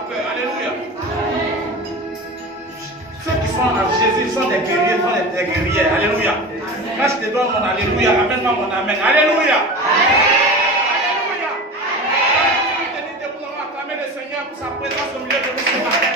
leur cœur. Alléluia. Ceux qui sont en Jésus sont des guerriers, sont des guerriers. Alléluia. Quand je te donne mon alléluia, amène-moi mon amen. Alléluia. Alléluia. Nous allons acclamer le Seigneur pour sa présence au milieu de nous ce matin.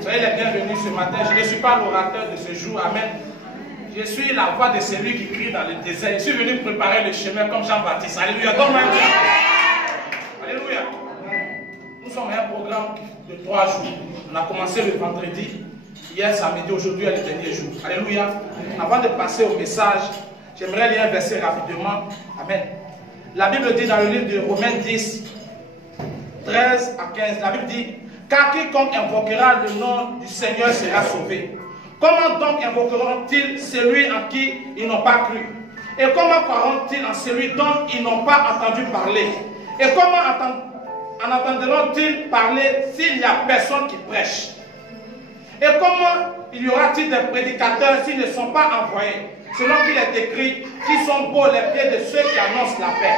Soyez les bienvenus ce matin. Je ne suis pas l'orateur de ce jour. Amen. Je suis la voix de celui qui crie dans le désert. Je suis venu préparer le chemin comme Jean-Baptiste. Alléluia. Alléluia. Nous sommes à un programme de 3 jours. On a commencé le vendredi. Hier samedi, aujourd'hui est le dernier jour. Alléluia. Avant de passer au message, j'aimerais lire un verset rapidement. Amen. La Bible dit dans le livre de Romains 10, 13 à 15, la Bible dit: car quiconque invoquera le nom du Seigneur sera sauvé. Comment donc invoqueront-ils celui en qui ils n'ont pas cru? Et comment croiront-ils en celui dont ils n'ont pas entendu parler? Et comment en entendront-ils parler s'il n'y a personne qui prêche? Et comment il y aura-t-il des prédicateurs s'ils ne sont pas envoyés? Selon qu'il est écrit, qui sont beaux les pieds de ceux qui annoncent la paix.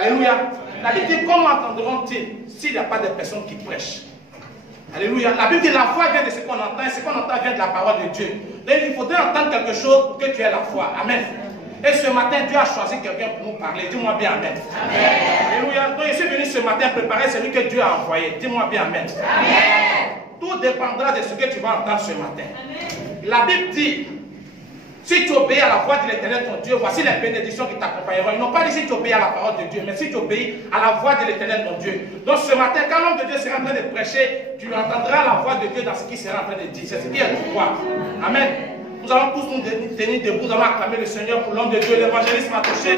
Alléluia. La Bible dit: comment entendront-ils s'il n'y a pas de personnes qui prêchent? Alléluia. La Bible dit: la foi vient de ce qu'on entend, et ce qu'on entend vient de la parole de Dieu. Donc il faudrait entendre quelque chose pour que tu aies la foi. Amen. Et ce matin, Dieu a choisi quelqu'un pour nous parler. Dis-moi bien Amen. Amen. Alléluia. Donc je suis venu ce matin préparer celui que Dieu a envoyé. Dis-moi bien Amen. Amen. Tout dépendra de ce que tu vas entendre ce matin. Amen. La Bible dit: si tu obéis à la voix de l'Éternel ton Dieu, voici les bénédictions qui t'accompagneront. Ils n'ont pas dit si tu obéis à la parole de Dieu, mais si tu obéis à la voix de l'Éternel ton Dieu. Donc ce matin, quand l'homme de Dieu sera en train de prêcher, tu entendras la voix de Dieu dans ce qu'il sera en train de dire. C'est ce qui est pour toi. Amen. Nous allons tous nous tenir debout, nous allons acclamer le Seigneur pour l'homme de Dieu. L'évangéliste m'a touché.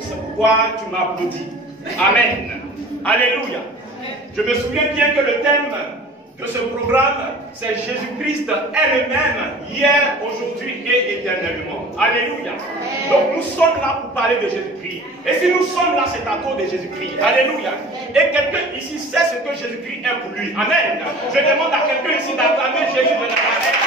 C'est pourquoi tu m'applaudis. Amen. Alléluia. Je me souviens bien que le thème de ce programme, c'est Jésus-Christ est le même hier, aujourd'hui et éternellement. Alléluia. Donc nous sommes là pour parler de Jésus-Christ. Et si nous sommes là, c'est à cause de Jésus-Christ. Alléluia. Et quelqu'un ici sait ce que Jésus-Christ est pour lui. Amen. Je demande à quelqu'un ici d'acclamer Jésus de Nazareth.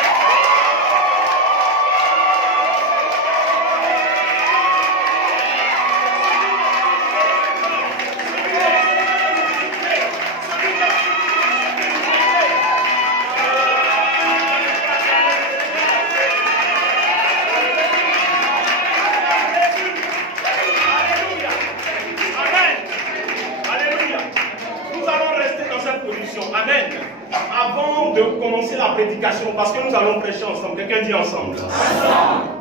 Amen. Avant de commencer la prédication, parce que nous allons prêcher ensemble, quelqu'un dit ensemble.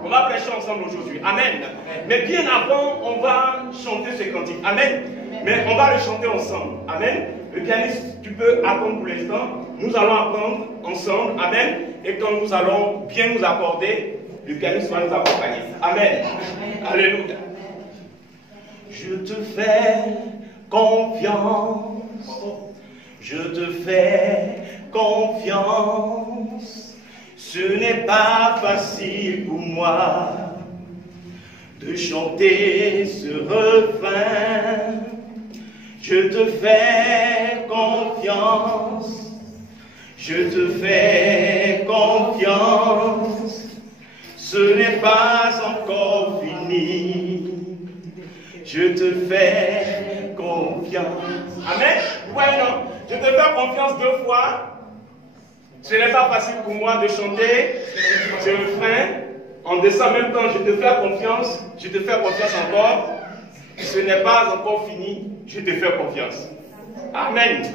On va prêcher ensemble aujourd'hui. Amen. Mais bien avant, on va chanter ce cantique. Amen. Mais on va le chanter ensemble. Amen. Le pianiste, tu peux attendre pour l'instant. Nous allons apprendre ensemble. Amen. Et quand nous allons bien nous accorder, le pianiste va nous accompagner. Amen. Alléluia. Je te fais confiance. Je te fais confiance, ce n'est pas facile pour moi de chanter ce refrain. Je te fais confiance, je te fais confiance, ce n'est pas encore fini. Je te fais confiance. Amen. Ouais, non. Je te fais confiance 2 fois. Ce n'est pas facile pour moi de chanter ce refrain. En descendant en même temps, je te fais confiance. Je te fais confiance encore. Ce n'est pas encore fini. Je te fais confiance. Amen.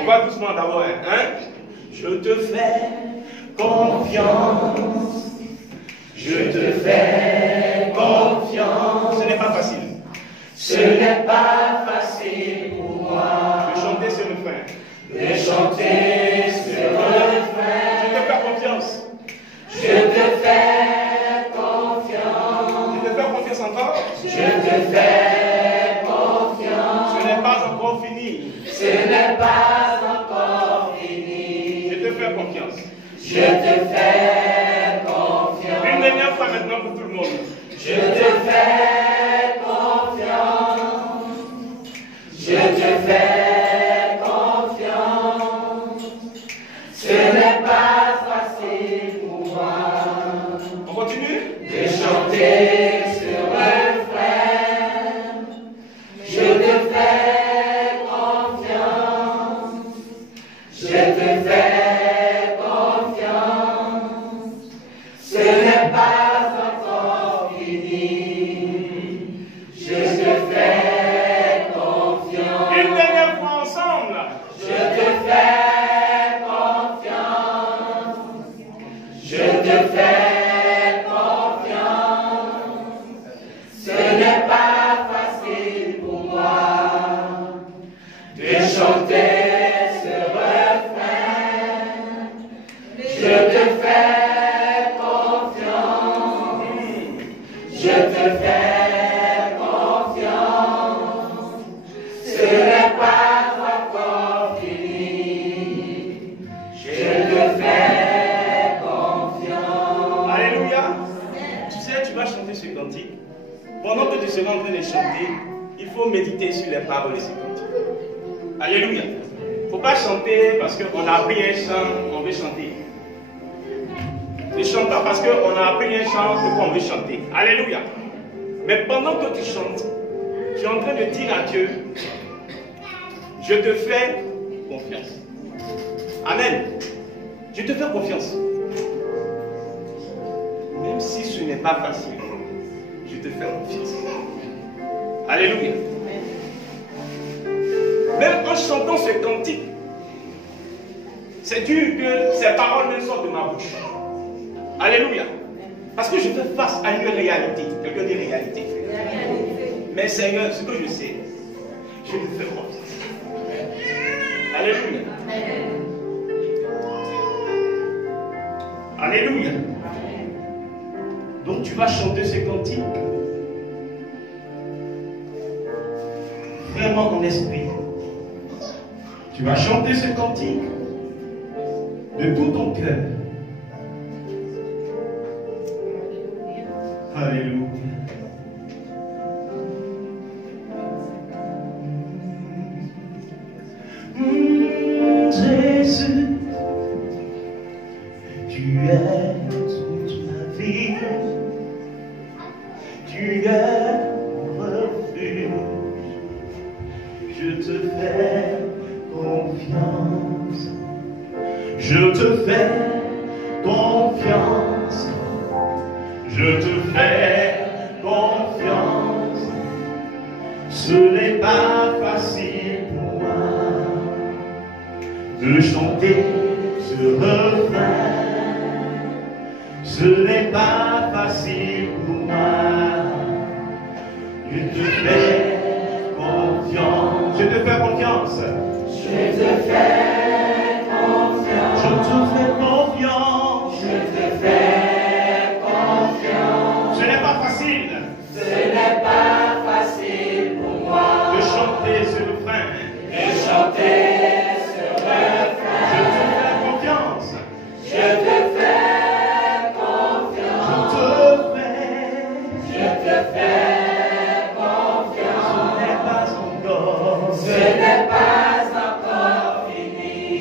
On va doucement d'abord. Hein? Je te fais confiance. Je te fais confiance. Ce n'est pas facile. dernière fois maintenant pour tout le monde. Je te fais confiance. Je te fais confiance. Ce n'est pas facile pour moi. On continue? De chanter ce refrain. Je te fais confiance. Je te fais confiance. Ce n'est pas encore fini. Je te fais confiance. Une dernière fois ensemble. Je te fais confiance. Je te fais confiance. Ce n'est pas facile pour moi de chanter ce refrain. Je te fais confiance. Je te fais confiance. Ce n'est pas encore fini. Je te fais confiance. Alléluia. Tu sais, tu vas chanter ce cantique. Pendant que tu seras en train de chanter, il faut méditer sur les paroles de ce cantique. Alléluia. Il ne faut pas chanter parce qu'on a appris un chant, on veut chanter. Ne chante pas parce qu'on a appris un chant qu'on veut chanter. Alléluia. Mais pendant que tu chantes, tu es en train de dire à Dieu, je te fais confiance. Amen. Je te fais confiance. Même si ce n'est pas facile, je te fais confiance. Alléluia. Même en chantant ce cantique, c'est dur que ces paroles ne sortent de ma bouche. Alléluia. Parce que je fais face à une réalité. Quelqu'un dit réalité. Mais Seigneur, ce que je sais, je te fais confiance. Alléluia. Alléluia. Donc tu vas chanter ce cantique vraiment en esprit. Tu vas chanter ce cantique de tout ton cœur. Alléluia. Jésus, tu es toute ma vie, tu es mon refuge, je te fais confiance, je te fais confiance, je te fais confiance, ce n'est pas facile pour moi de chanter ce refrain. Ce n'est pas facile pour moi. Je te fais confiance. Je te fais confiance. Je te fais confiance. Je te fais confiance. Je te fais confiance. Ce n'est pas facile. Ce n'est pas facile pour moi De chanter ce refrain. de chanter ce refrain. Je te fais confiance. Je te fais Je te fais confiance. Ce n'est pas encore. ce n'est pas encore fini.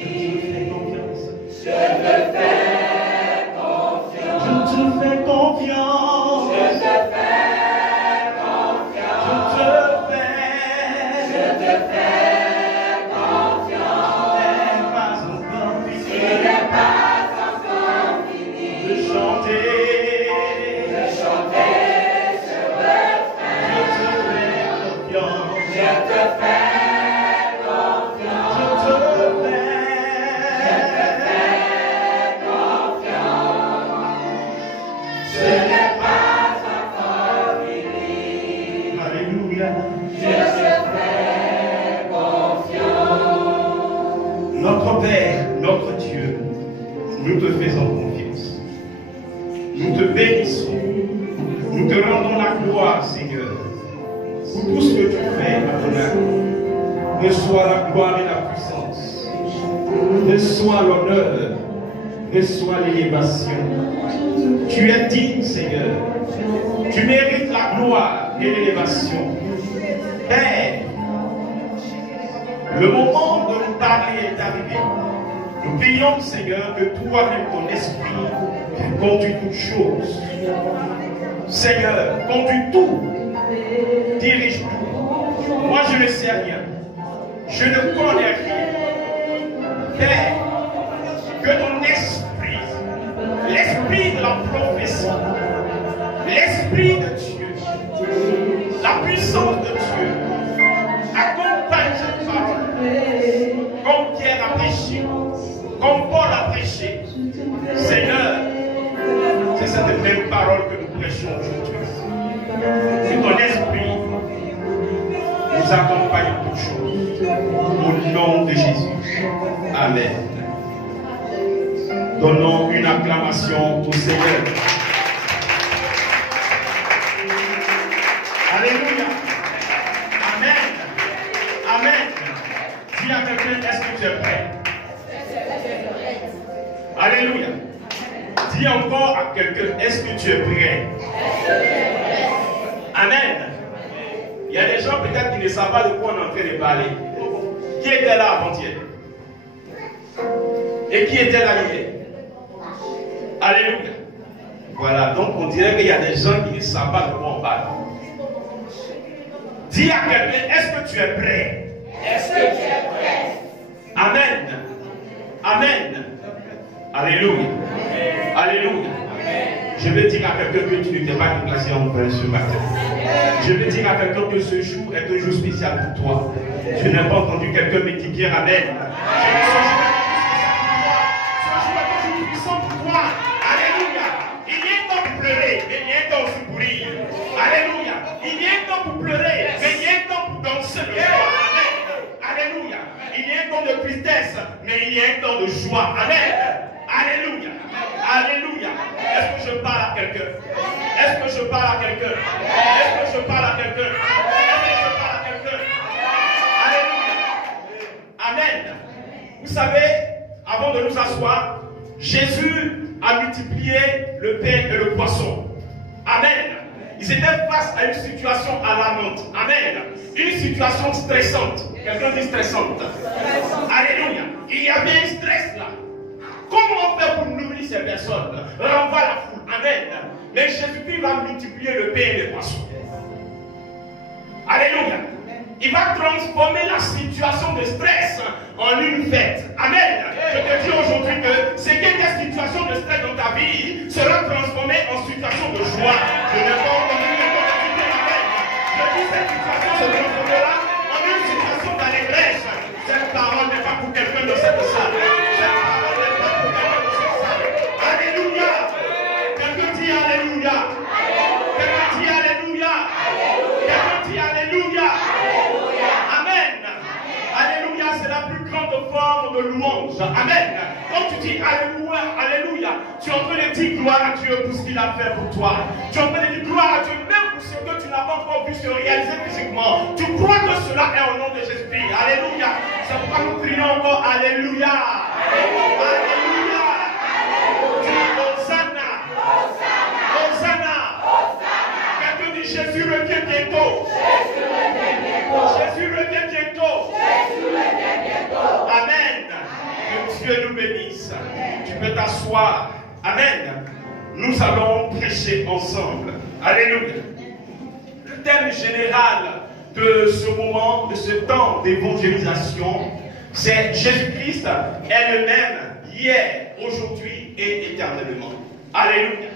Je te fais confiance. Je te fais confiance. Je te fais confiance. Je te fais confiance. Je te fais confiance. Ce n'est pas encore Ce fini. n'est pas encore fini. De chanter. De chanter ce refrain. Je te fais confiance. Je te fais confiance. Je te fais. Ce n'est pas encore fini. Alléluia. Je te fais confiance. Notre Père, notre Dieu, nous te faisons confiance. Nous te bénissons. Nous te rendons la gloire, Seigneur, pour tout ce que tu fais à ton âme. Reçois la gloire et la puissance. Reçois l'honneur. Reçois l'élévation. Tu es digne, Seigneur. Tu mérites la gloire et l'élévation. Père, le moment de nous parler est arrivé. Nous prions, Seigneur, que toi-même, ton esprit, conduit toutes choses. Seigneur, conduis tout. Dirige tout. Moi, je ne sais rien. Je ne connais rien. Père, que ton esprit, l'esprit de la prophétie, l'esprit de Dieu, la puissance de Dieu, accompagne cette parole, comme Pierre a prêché, comme Paul a prêché. Seigneur, c'est cette même parole que nous prêchons aujourd'hui. Que ton esprit nous accompagne en toutes choses. Au nom de Jésus. Amen. Donnons une acclamation au Seigneur. Alléluia. Amen. Amen. Dis à quelqu'un, est-ce que tu es prêt? Alléluia. Dis encore à quelqu'un, est-ce que tu es prêt? Amen. Il y a des gens peut-être qui ne savent pas de quoi on est en train de parler. Qui était là avant-hier? Et qui était là hier? Alléluia. Voilà, donc on dirait qu'il y a des gens qui ne savent pas de quoi on parle. Dis à quelqu'un, est-ce que tu es prêt? Est-ce que tu es prêt? Amen. Amen. Alléluia. Alléluia. Je vais dire à quelqu'un que tu ne t'es pas déplacé en vain ce matin. Je vais dire à quelqu'un que ce jour est un jour spécial pour toi. Je n'ai pas entendu quelqu'un me dire Amen. Alléluia. Il y a un temps pour pleurer, mais il y a un temps pour danser le soir. Amen. Alléluia. Il y a un temps de tristesse, mais il y a un temps de joie. Amen. Alléluia. Alléluia. Est-ce que je parle à quelqu'un? Est-ce que je parle à quelqu'un? Est-ce que je parle à quelqu'un? Est-ce que je parle à quelqu'un? Alléluia. Amen. Vous savez, avant de nous asseoir, Jésus a multiplié le pain et le poisson. Amen. Ils étaient face à une situation alarmante. Amen. Une situation stressante. Quelqu'un dit stressante. Alléluia. Il y avait un stress là. Comment on fait pour nourrir ces personnes? Renvoie la foule. Amen. Mais Jésus-Christ va multiplier le pain et les poissons. Alléluia. Il va transformer la situation de stress en une fête. Amen. Je te dis aujourd'hui que ces quelques situations de stress dans ta vie seront transformées en situation de joie. Je n'ai pas entendu le mot de Amen. Je dis cette situation se transformera en une situation d'allégresse. Cette parole n'est pas pour quelqu'un de cette salle. Cette parole n'est pas pour quelqu'un de cette salle. Alléluia. Quelqu'un dit Alléluia. Quelqu'un dit Alléluia. Quelqu'un dit Alléluia. Amen. Alléluia, c'est la plus grande forme de louange. Amen. Quand tu dis Alléluia, Alléluia, tu es en train de dire gloire à Dieu pour ce qu'il a fait pour toi. Tu es en train de dire gloire à Dieu même pour ce que tu n'as pas encore vu se réaliser physiquement. Tu crois que cela est au nom de Jésus-Christ. Alléluia. C'est pourquoi nous prions encore Alléluia. Alléluia. Hosanna. Hosanna. Quelqu'un dit Jésus revient bientôt. Jésus revient bientôt. Amen. Que Dieu nous bénisse. Tu peux t'asseoir. Amen. Nous allons prêcher ensemble. Alléluia. Le thème général de ce moment, de ce temps d'évangélisation, c'est Jésus-Christ est le même hier, aujourd'hui et éternellement. Alléluia.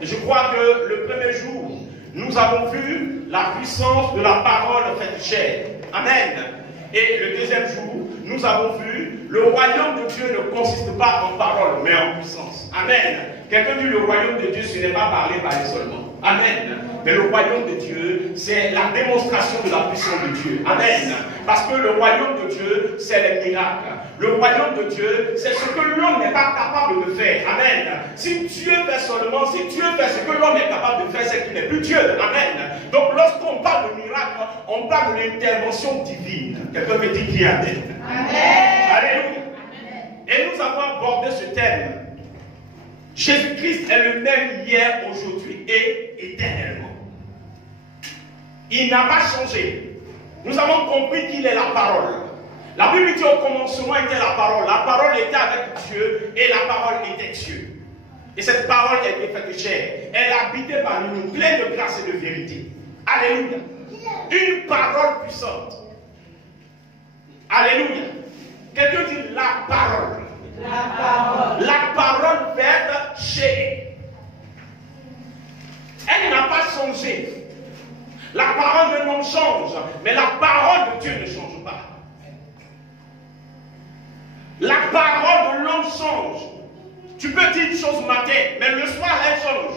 Et je crois que le premier jour, nous avons vu la puissance de la parole faite chair. Amen. Et le deuxième jour, nous avons vu le royaume de Dieu ne consiste pas en parole, mais en puissance. Amen. Quelqu'un dit le royaume de Dieu, ce n'est pas parler seulement. Amen. Mais le royaume de Dieu, c'est la démonstration de la puissance de Dieu. Amen. Parce que le royaume de Dieu, c'est les miracles. Le royaume de Dieu, c'est ce que l'homme n'est pas capable de faire. Amen. Si Dieu fait seulement, si Dieu fait ce que l'homme est capable de faire, c'est qu'il n'est plus Dieu. Amen. Donc lorsqu'on parle de miracle, on parle de l'intervention divine. Quelqu'un me dit qui Amen. Alléluia. Et nous avons abordé ce thème Jésus-Christ est le même hier, aujourd'hui et éternellement. Il n'a pas changé. Nous avons compris qu'il est la parole. La Bible dit au commencement était la parole. La parole était avec Dieu et la parole était Dieu. Et cette parole a été faite chair. Elle habitait parmi nous, pleine de grâce et de vérité. Alléluia. Une parole puissante. Alléluia. Quelqu'un dit la parole. La parole. La parole verbe chair. Elle n'a pas changé. La parole de l'homme change, mais la parole de Dieu ne change pas. La parole de l'homme change. Tu peux dire une chose matin, mais le soir elle change.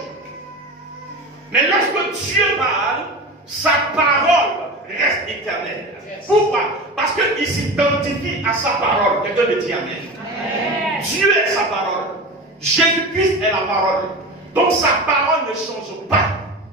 Mais lorsque Dieu parle, sa parole reste éternelle. Pourquoi? Parce qu'il s'identifie à sa parole. Quelqu'un me dit amen. Amen. Dieu est sa parole. Jésus-Christ est la parole. Donc sa parole ne change pas.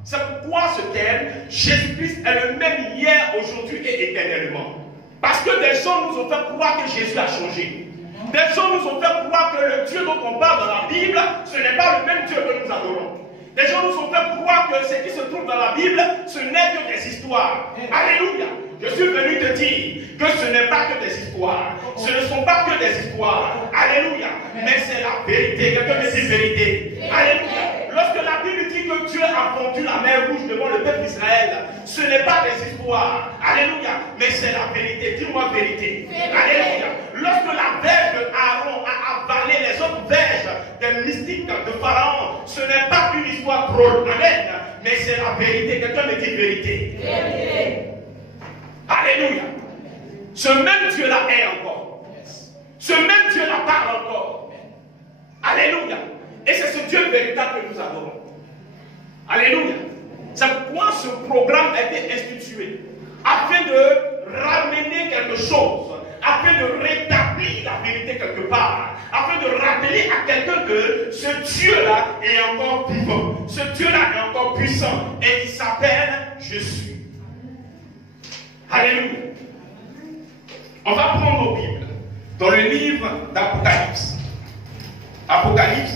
C'est pourquoi ce terme, Jésus-Christ est le même hier, aujourd'hui et éternellement. Parce que des gens nous ont fait croire que Jésus a changé. Des gens nous ont fait croire que le Dieu dont on parle dans la Bible, ce n'est pas le même Dieu que nous adorons. Des gens nous ont fait croire que ce qui se trouve dans la Bible, ce n'est que des histoires. Alléluia. Je suis venu te dire que ce n'est pas que des histoires. Ce ne sont pas que des histoires. Alléluia. Mais c'est la vérité. Quelqu'un me dit vérité. Alléluia. Lorsque la Bible dit que Dieu a fondu la mer rouge devant le peuple d'Israël, ce n'est pas des histoires. Alléluia. Mais c'est la vérité. Dis-moi vérité. Alléluia. Lorsque la verge d'Aaron a avalé les autres verges des mystiques de Pharaon, ce n'est pas une histoire drôle. Amen. Mais c'est la vérité. Quelqu'un me dit vérité. Vérité. Alléluia. Ce même Dieu-là est encore. Ce même Dieu-là parle encore. Alléluia. Et c'est ce Dieu véritable que nous adorons. Alléluia. C'est pourquoi ce programme a été institué. Afin de ramener quelque chose. Afin de rétablir la vérité quelque part. Afin de rappeler à quelqu'un que ce Dieu-là est encore vivant. Ce Dieu-là est encore puissant. Et il s'appelle Je suis. Alléluia. On va prendre nos Bibles dans le livre d'Apocalypse. Apocalypse,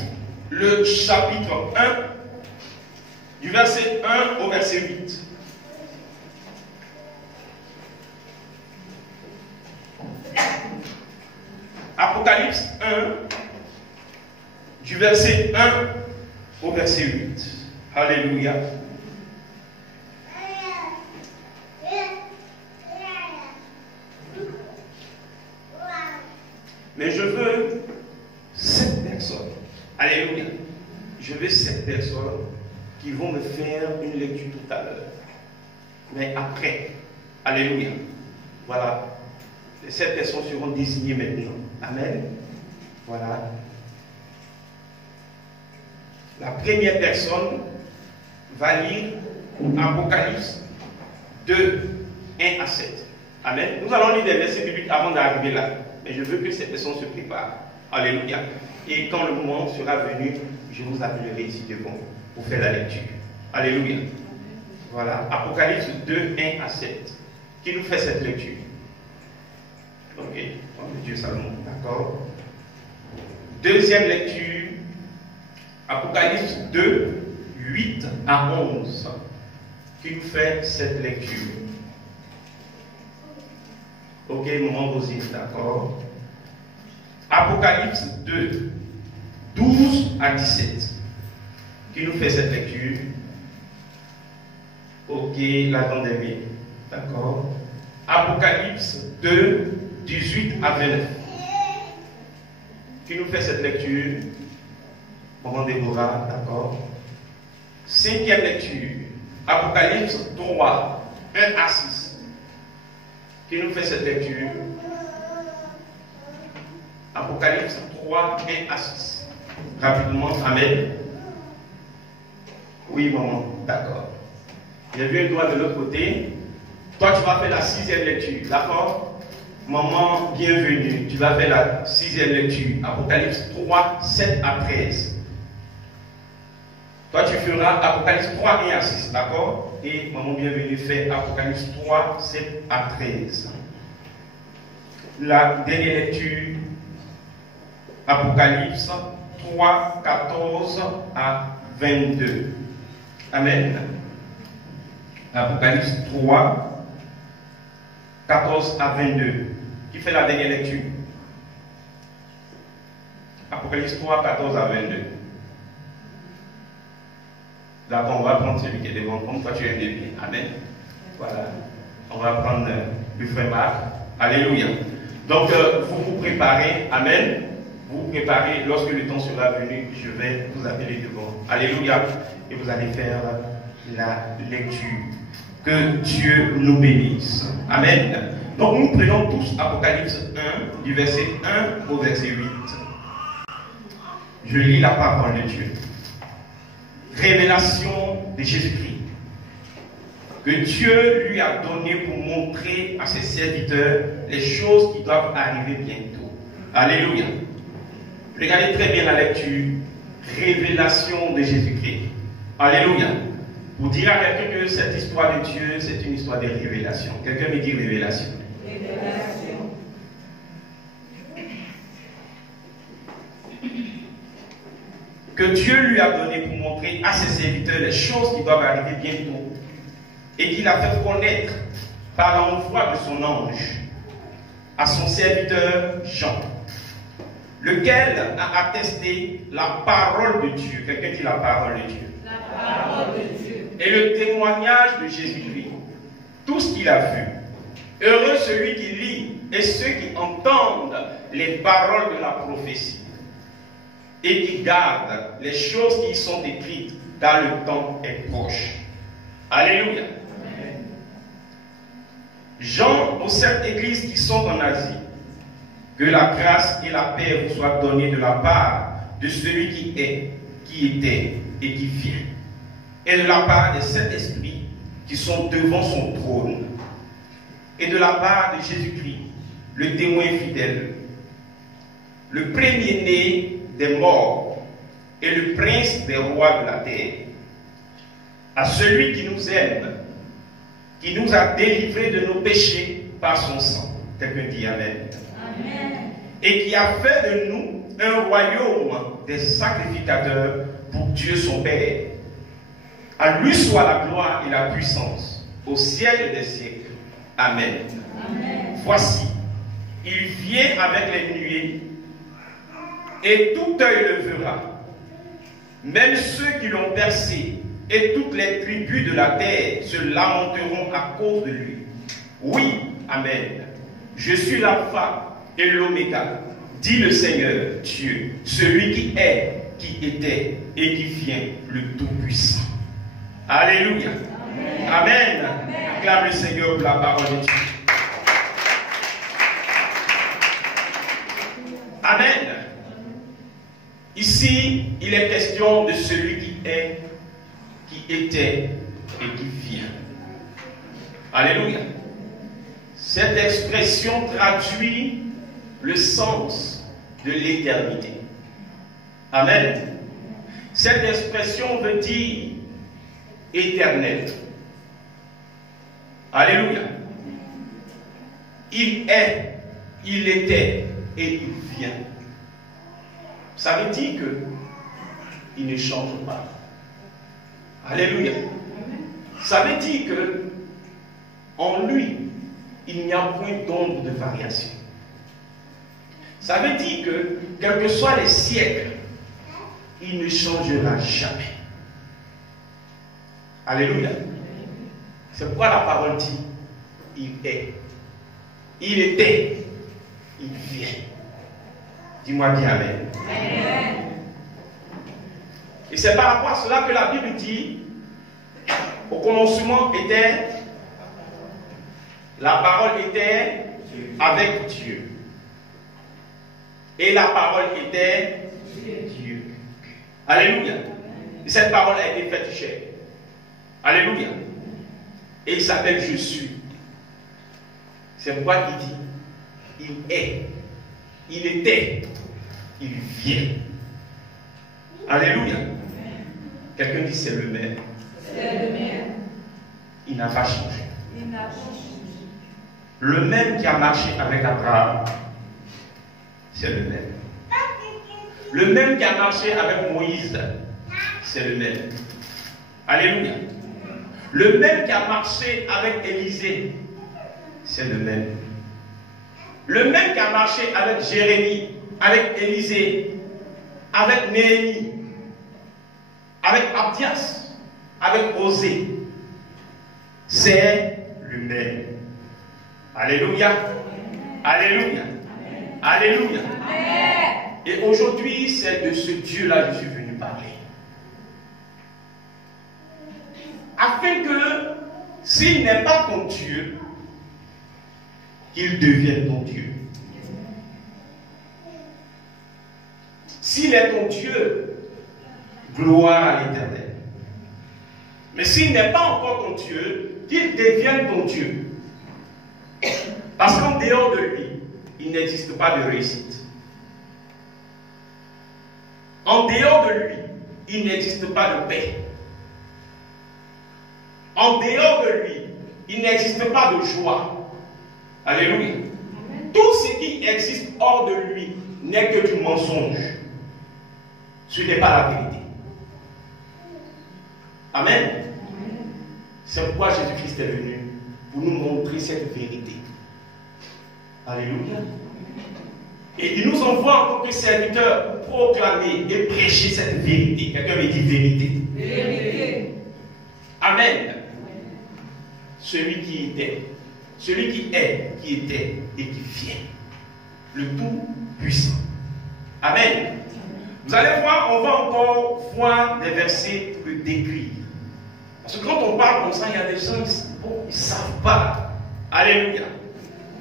le chapitre 1, du verset 1 au verset 8. Apocalypse 1, du verset 1 au verset 8. Alléluia. Mais je veux 7 personnes. Alléluia. Je veux 7 personnes qui vont me faire une lecture tout à l'heure. Mais après. Alléluia. Voilà. Les 7 personnes seront désignées maintenant. Amen. Voilà. La première personne va lire Apocalypse 2, 1 à 7. Amen. Nous allons lire des versets bibliques avant d'arriver là. Mais je veux que ces personnes se préparent. Alléluia. Et quand le moment sera venu, je vous appellerai ici devant pour faire la lecture. Alléluia. Voilà. Apocalypse 2, 1 à 7. Qui nous fait cette lecture? Ok. Oh, Dieu Salomon. D'accord. Deuxième lecture. Apocalypse 2, 8 à 11. Qui nous fait cette lecture? Ok, moment Rosine, d'accord. Apocalypse 2, 12 à 17. Qui nous fait cette lecture? Ok, la grande aimée, d'accord. Apocalypse 2, 18 à 29. Qui nous fait cette lecture? Moment Déborah, d'accord. Cinquième lecture. Apocalypse 3, 1 à 6. Qui nous fait cette lecture? Apocalypse 3, 1 à 6. Rapidement, amen. Oui, maman, d'accord. J'ai vu un doigt de l'autre côté. Toi, tu vas faire la 6e lecture, d'accord? Maman, bienvenue. Tu vas faire la 6e lecture. Apocalypse 3, 7 à 13. Toi, tu feras Apocalypse 3, 1 à 6, d'accord? Et maman, bienvenue, fait Apocalypse 3, 7 à 13. La dernière lecture, Apocalypse 3, 14 à 22. Amen. Apocalypse 3, 14 à 22. Qui fait la dernière lecture? Apocalypse 3, 14 à 22. D'accord, on va prendre celui qui est devant, comme toi tu es bébé. Amen. Voilà. On va prendre le frère Marc. Alléluia. Donc, vous vous préparez. Amen. Vous vous préparez. Lorsque le temps sera venu, je vais vous appeler devant. Alléluia. Et vous allez faire la lecture. Que Dieu nous bénisse. Amen. Donc, nous prenons tous Apocalypse 1, du verset 1 au verset 8. Je lis la parole de Dieu. Révélation de Jésus-Christ que Dieu lui a donné pour montrer à ses serviteurs les choses qui doivent arriver bientôt. Alléluia. Regardez très bien la lecture. Révélation de Jésus-Christ. Alléluia. Pour dire à quelqu'un que cette histoire de Dieu, c'est une histoire de révélation. Quelqu'un me dit révélation. Révélation. Que Dieu lui a donné pour montrer à ses serviteurs les choses qui doivent arriver bientôt et qu'il a fait connaître par l'envoi de son ange à son serviteur Jean, lequel a attesté la parole de Dieu. Quelqu'un dit la parole de Dieu. La parole de Dieu. Et le témoignage de Jésus-Christ, tout ce qu'il a vu. Heureux celui qui lit et ceux qui entendent les paroles de la prophétie et qui gardent les choses qui y sont écrites, car le temps est proche. Alléluia. Amen. Jean aux 7 églises qui sont en Asie, que la grâce et la paix vous soient données de la part de celui qui est, qui était et qui vient, et de la part des 7 esprits qui sont devant son trône, et de la part de Jésus-Christ, le témoin fidèle, le premier-né des morts et le prince des rois de la terre, à celui qui nous aime, qui nous a délivrés de nos péchés par son sang. Quelqu'un dit Amen. Amen. Et qui a fait de nous un royaume des sacrificateurs pour Dieu son Père. À lui soit la gloire et la puissance au siècle des siècles. Amen. Amen. Voici, il vient avec les nuées et tout œil le verra, même ceux qui l'ont percé, et toutes les tribus de la terre se lamenteront à cause de lui. Oui, Amen. Je suis l'alpha et l'oméga, dit le Seigneur Dieu, celui qui est, qui était et qui vient, le Tout-Puissant. Alléluia. Amen. Amen. Amen. Acclame le Seigneur pour la parole de Dieu. Amen. Ici, il est question de celui qui est, qui était et qui vient. Alléluia. Cette expression traduit le sens de l'éternité. Amen. Cette expression veut dire éternel. Alléluia. Il est, il était et il vient. Ça veut dire qu'il ne change pas. Alléluia. Ça veut dire que en lui, il n'y a point d'ombre de variation. Ça veut dire que, quels que soient les siècles, il ne changera jamais. Alléluia. C'est pourquoi la parole dit, il est. Il était. Il vient. Dis-moi bien Amen. Amen. Et c'est par rapport à cela que la Bible dit, au commencement était, la parole était avec Dieu. Et la parole était Dieu. Alléluia. Et cette parole a été faite chair. Alléluia. Et il s'appelle Je suis. C'est pourquoi il dit, il est, il était, il vient. Alléluia. Quelqu'un dit c'est le même. C'est le même. Il n'a pas changé. Il n'a pas changé. Le même qui a marché avec Abraham, c'est le même. Le même qui a marché avec Moïse, c'est le même. Alléluia. Le même qui a marché avec Élisée, c'est le même. Le même qui a marché avec Jérémie, avec Élisée, avec Néhémie, avec Abdias, avec Osée, c'est le même. Alléluia. Alléluia. Alléluia. Et aujourd'hui, c'est de ce Dieu-là que je suis venu parler. Afin que, s'il n'est pas ton Dieu, qu'il devienne ton Dieu. S'il est ton Dieu, gloire à l'Éternel. Mais s'il n'est pas encore ton Dieu, qu'il devienne ton Dieu. Parce qu'en dehors de lui, il n'existe pas de réussite. En dehors de lui, il n'existe pas de paix. En dehors de lui, il n'existe pas de joie. Alléluia. Tout ce qui existe hors de lui n'est que du mensonge. Ce n'est pas la vérité. Amen. C'est pourquoi Jésus-Christ est venu, pour nous montrer cette vérité. Alléluia. Et il nous envoie en tant que serviteurs pour proclamer et prêcher cette vérité. Quelqu'un me dit vérité. Vérité. Amen. Celui qui était, celui qui est, qui était et qui vient. Le Tout-Puissant. Amen. Vous allez voir, on va encore voir des versets pour le décrire. Parce que quand on parle comme ça, il y a des gens qui ne savent pas. Alléluia.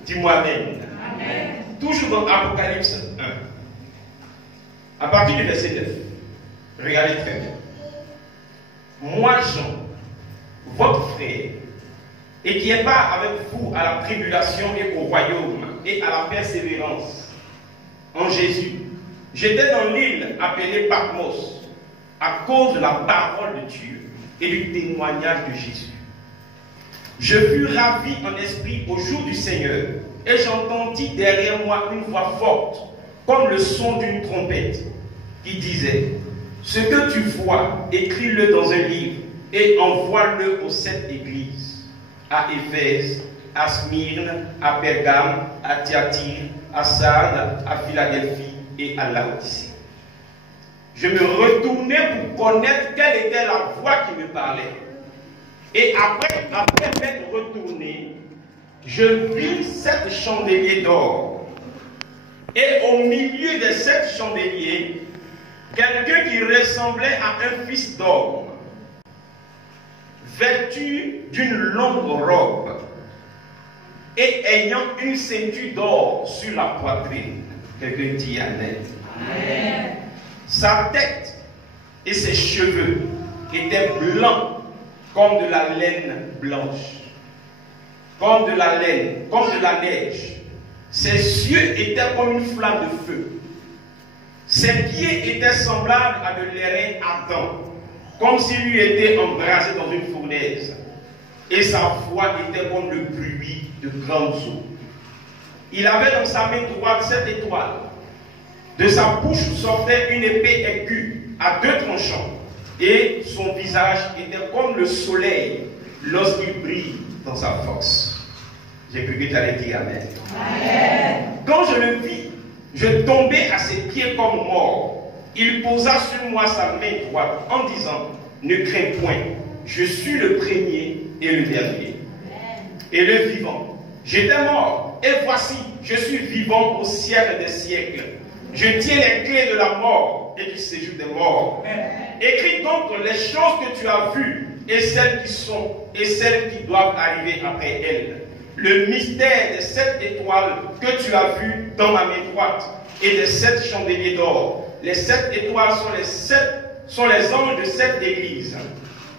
Dis-moi Amen. Amen. Toujours dans Apocalypse 1. À partir du verset 9. Regardez très bien. Moi, Jean, votre frère, et qui est part avec vous à la tribulation et au royaume et à la persévérance en Jésus. J'étais dans l'île appelée Patmos à cause de la parole de Dieu et du témoignage de Jésus. Je fus ravi en esprit au jour du Seigneur et j'entendis derrière moi une voix forte comme le son d'une trompette qui disait: ce que tu vois, écris-le dans un livre et envoie-le aux 7 églises, à Éphèse, à Smyrne, à Pergame, à Thyatire, à Sardes, à Philadelphie et à Laodicée. Je me retournai pour connaître quelle était la voix qui me parlait. Et après m'être retourné, je vis 7 chandeliers d'or. Et au milieu des 7 chandeliers, quelqu'un qui ressemblait à un fils d'homme, vêtu d'une longue robe et ayant une ceinture d'or sur la poitrine. Quelqu'un dit Amen. Amen. Sa tête et ses cheveux étaient blancs comme de la laine blanche, comme de la laine, comme de la neige. Ses yeux étaient comme une flamme de feu. Ses pieds étaient semblables à de l'airain ardent, comme s'il eût été embrasé dans une fournaise. Et sa voix était comme le bruit de grandes eaux. Il avait dans sa main droite 7 étoiles. De sa bouche sortait une épée aiguë à 2 tranchants. Et son visage était comme le soleil lorsqu'il brille dans sa force. J'ai cru que tu allais dire Amen. Amen. Quand je le vis, je tombai à ses pieds comme mort. Il posa sur moi sa main droite en disant: ne crains point, je suis le premier et le dernier. Et le vivant. J'étais mort, et voici, je suis vivant au siècle des siècles. Je tiens les clés de la mort et du séjour des morts. Écris donc les choses que tu as vues, et celles qui sont, et celles qui doivent arriver après elles. Le mystère des 7 étoiles que tu as vues dans ma main droite, et des 7 chandeliers d'or. Les 7 étoiles sont les anges de 7 églises.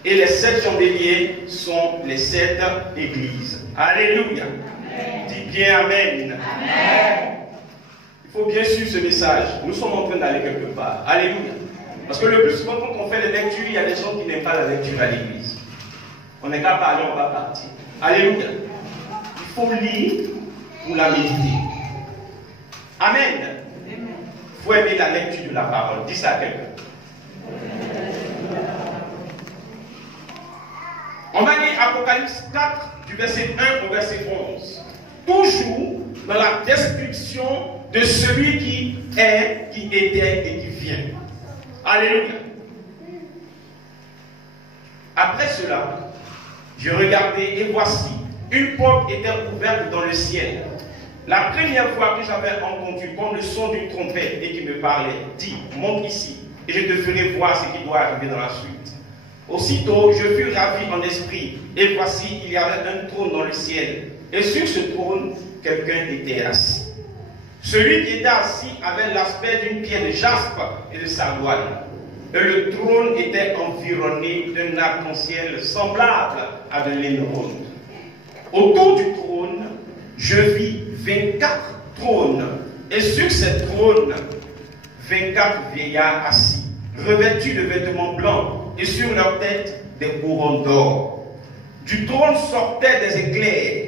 Et les 7 chandeliers sont les 7 églises. Alléluia. Amen. Dis bien Amen. Amen. Il faut bien suivre ce message. Nous sommes en train d'aller quelque part. Alléluia. Parce que le plus souvent, quand on fait les lectures, il y a des gens qui n'aiment pas la lecture à l'église. On n'est qu'à parler, on va partir. Alléluia. Il faut lire pour la méditer. Amen. Il faut aimer la lecture de la parole. Dis ça à quelqu'un. On va lire Apocalypse 4, du verset 1 au verset 11. Toujours dans la description de celui qui est, qui était et qui vient. Alléluia. Après cela, je regardais et voici, une porte était ouverte dans le ciel. La première fois que j'avais entendu comme le son d'une trompette et qui me parlait, dit, monte ici et je te ferai voir ce qui doit arriver dans la suite. Aussitôt, je fus ravi en esprit, et voici, il y avait un trône dans le ciel, et sur ce trône, quelqu'un était assis. Celui qui était assis avait l'aspect d'une pierre de jaspe et de sardoine, et le trône était environné d'un arc-en-ciel semblable à de l'émeraude. Autour du trône, je vis 24 trônes, et sur ces trônes, 24 vieillards assis, revêtus de vêtements blancs, et sur leur tête des couronnes d'or. Du trône sortaient des éclairs,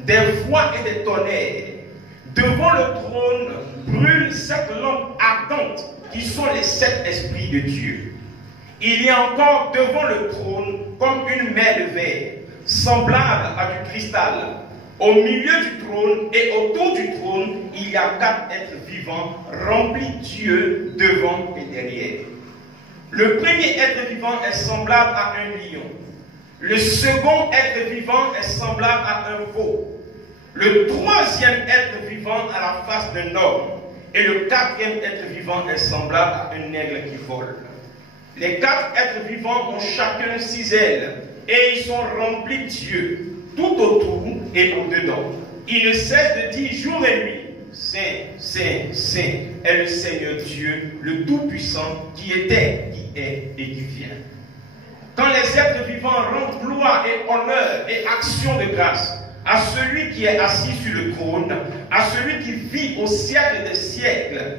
des voix et des tonnerres. Devant le trône brûlent 7 lampes ardentes qui sont les 7 esprits de Dieu. Il y a encore devant le trône comme une mer de verre, semblable à du cristal. Au milieu du trône et autour du trône, il y a 4 êtres vivants remplis d'yeux devant et derrière. Le premier être vivant est semblable à un lion. Le second être vivant est semblable à un veau. Le troisième être vivant a la face d'un homme. Et le quatrième être vivant est semblable à un aigle qui vole. Les 4 êtres vivants ont chacun 6 ailes. Et ils sont remplis d'yeux, tout autour et au-dedans. Ils ne cessent de dire jour et nuit, Saint, Saint, Saint est le Seigneur Dieu, le Tout-Puissant, qui était, qui est et qui vient. Quand les êtres vivants rendent gloire et honneur et action de grâce à celui qui est assis sur le trône, à celui qui vit au siècle des siècles,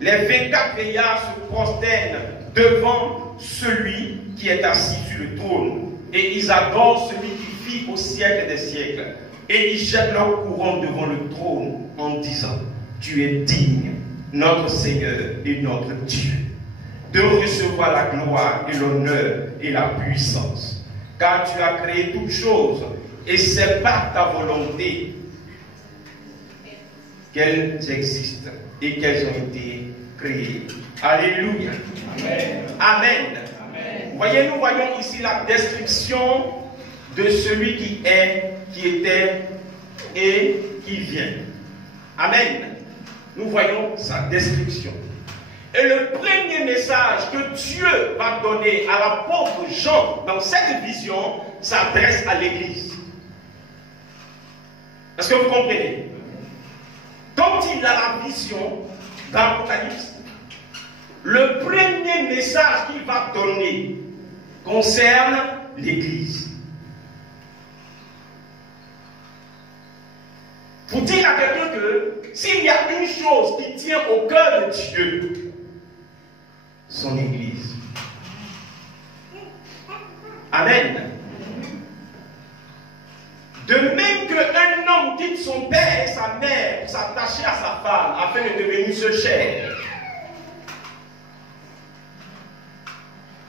les 24 vieillards se prosternent devant celui qui est assis sur le trône, et ils adorent celui qui vit au siècle des siècles. Et ils jettent leur couronne devant le trône en disant, tu es digne, notre Seigneur et notre Dieu, de recevoir la gloire et l'honneur et la puissance. Car tu as créé toutes choses, et c'est par ta volonté qu'elles existent et qu'elles ont été créées. Alléluia. Amen. Amen. Amen. Voyez, nous voyons ici la description de celui qui est, qui était et qui vient. Amen. Nous voyons sa description. Et le premier message que Dieu va donner à l'apôtre Jean dans cette vision s'adresse à l'Église. Est-ce que vous comprenez? Quand il a la vision d'Apocalypse, le premier message qu'il va donner concerne l'Église. Pour dire à quelqu'un que s'il y a une chose qui tient au cœur de Dieu, son Église. Amen. De même qu'un homme quitte son père et sa mère pour s'attacher à sa femme afin de devenir seule chair,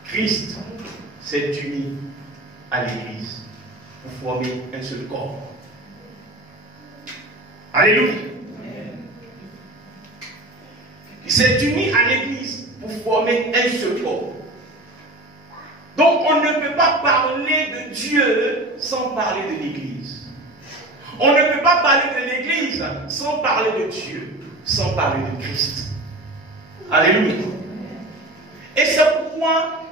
Christ s'est uni à l'Église pour former un seul corps. Alléluia. Il s'est uni à l'Église pour former un seul corps. Donc on ne peut pas parler de Dieu sans parler de l'Église. On ne peut pas parler de l'Église sans parler de Dieu, sans parler de Christ. Alléluia. Et c'est pourquoi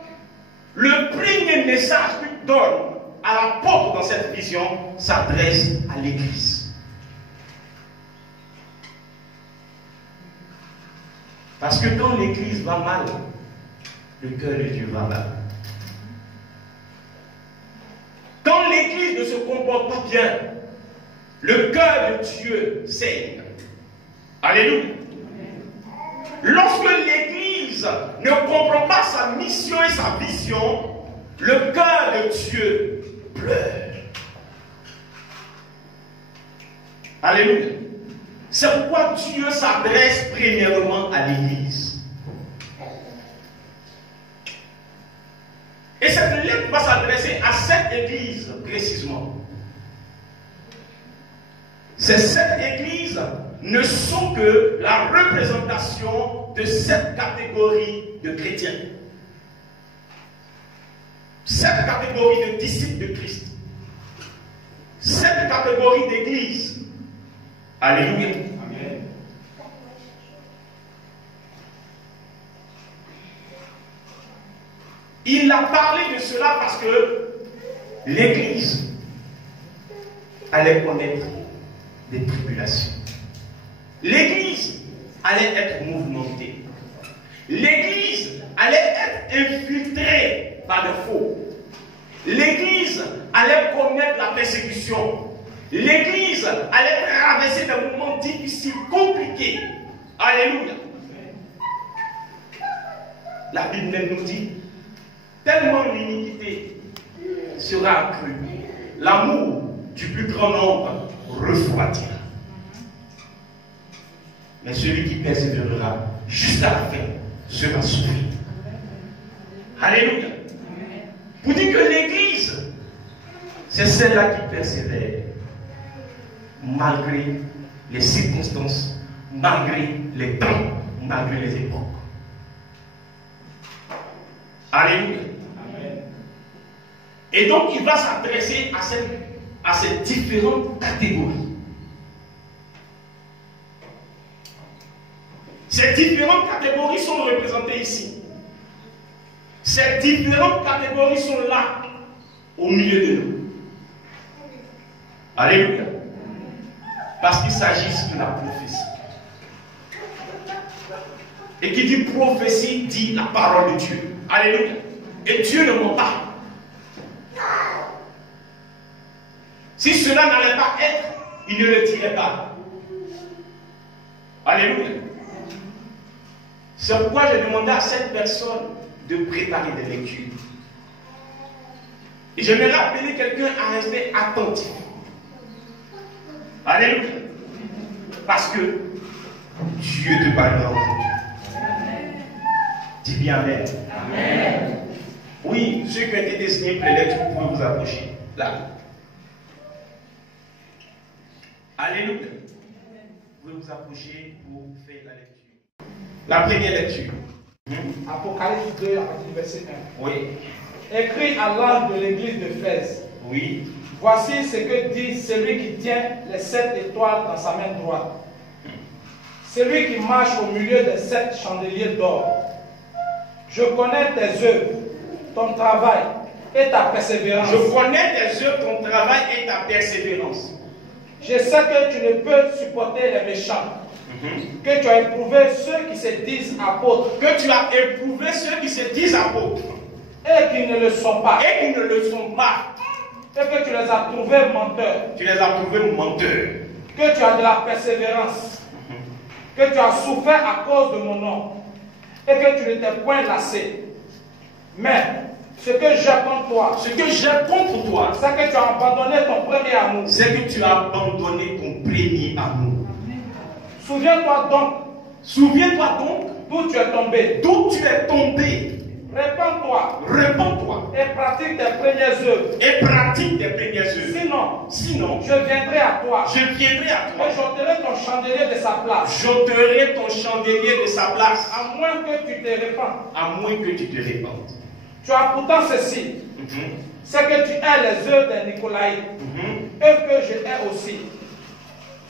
le premier message qu'il donne à l'apôtre dans cette vision s'adresse à l'Église. Parce que quand l'Église va mal, le cœur de Dieu va mal. Quand l'Église ne se comporte pas bien, le cœur de Dieu saigne. Alléluia. Lorsque l'Église ne comprend pas sa mission et sa vision, le cœur de Dieu pleure. Alléluia. C'est pourquoi Dieu s'adresse premièrement à l'Église. Et cette lettre va s'adresser à cette Église précisément. Ces sept églises ne sont que la représentation de cette catégorie de chrétiens. Cette catégorie de disciples de Christ. Cette catégorie d'églises. Alléluia. Amen. Il a parlé de cela parce que l'église allait connaître des tribulations. L'église allait être mouvementée. L'église allait être infiltrée par des faux. L'église allait connaître la persécution. L'église allait traverser des moments difficiles, compliqués. Alléluia. La Bible même nous dit, tellement l'iniquité sera accrue, l'amour du plus grand nombre refroidira. Mais celui qui persévérera jusqu'à la fin sera sauvé. Alléluia. Pour dire que l'église, c'est celle-là qui persévère, malgré les circonstances, malgré les temps, malgré les époques. Alléluia. Et donc, il va s'adresser à ces différentes catégories. Ces différentes catégories sont représentées ici. Ces différentes catégories sont là, au milieu de nous. Alléluia. Parce qu'il s'agit de la prophétie. Et qui dit prophétie, dit la parole de Dieu. Alléluia. Et Dieu ne ment pas. Si cela n'allait pas être, il ne le dirait pas. Alléluia. C'est pourquoi j'ai demandé à cette personne de préparer des lectures. Et j'aimerais appeler quelqu'un à rester attentif. Alléluia. Parce que Dieu te parlera aujourd'hui. Dis bien Amen. Amen. Oui, ceux qui ont été destinés pour les lectures, vous pouvez vous approcher. Là. Alléluia. Vous pouvez vous approcher pour faire la lecture. La première lecture. Apocalypse 2, à partir du verset 1. Oui. Écrit à l'âme de l'église d'Éphèse. Oui. Voici ce que dit celui qui tient les 7 étoiles dans sa main droite. Celui qui marche au milieu des 7 chandeliers d'or. Je connais tes œuvres, ton travail et ta persévérance. Je connais tes œuvres, ton travail et ta persévérance. Je sais que tu ne peux supporter les méchants. Que tu as éprouvé ceux qui se disent apôtres. Que tu as éprouvé ceux qui se disent apôtres. Et qui ne le sont pas. Et qui ne le sont pas. Et que tu les as trouvés menteurs. Tu les as trouvés menteurs. Que tu as de la persévérance. Que tu as souffert à cause de mon nom. Et que tu ne t'es point lassé. Mais ce que j'ai contre toi, c'est que tu as abandonné ton premier amour. C'est que tu as abandonné ton premier amour. Souviens-toi donc d'où tu es tombé. D'où tu es tombé. Répands-toi. Et pratique tes premières œuvres. Sinon, je viendrai à toi. Et j'ôterai ton chandelier de sa place. À moins que tu te répandes. Tu as pourtant ceci. C'est que tu aies les œuvres des Nicolaïtes. Et que je hais aussi.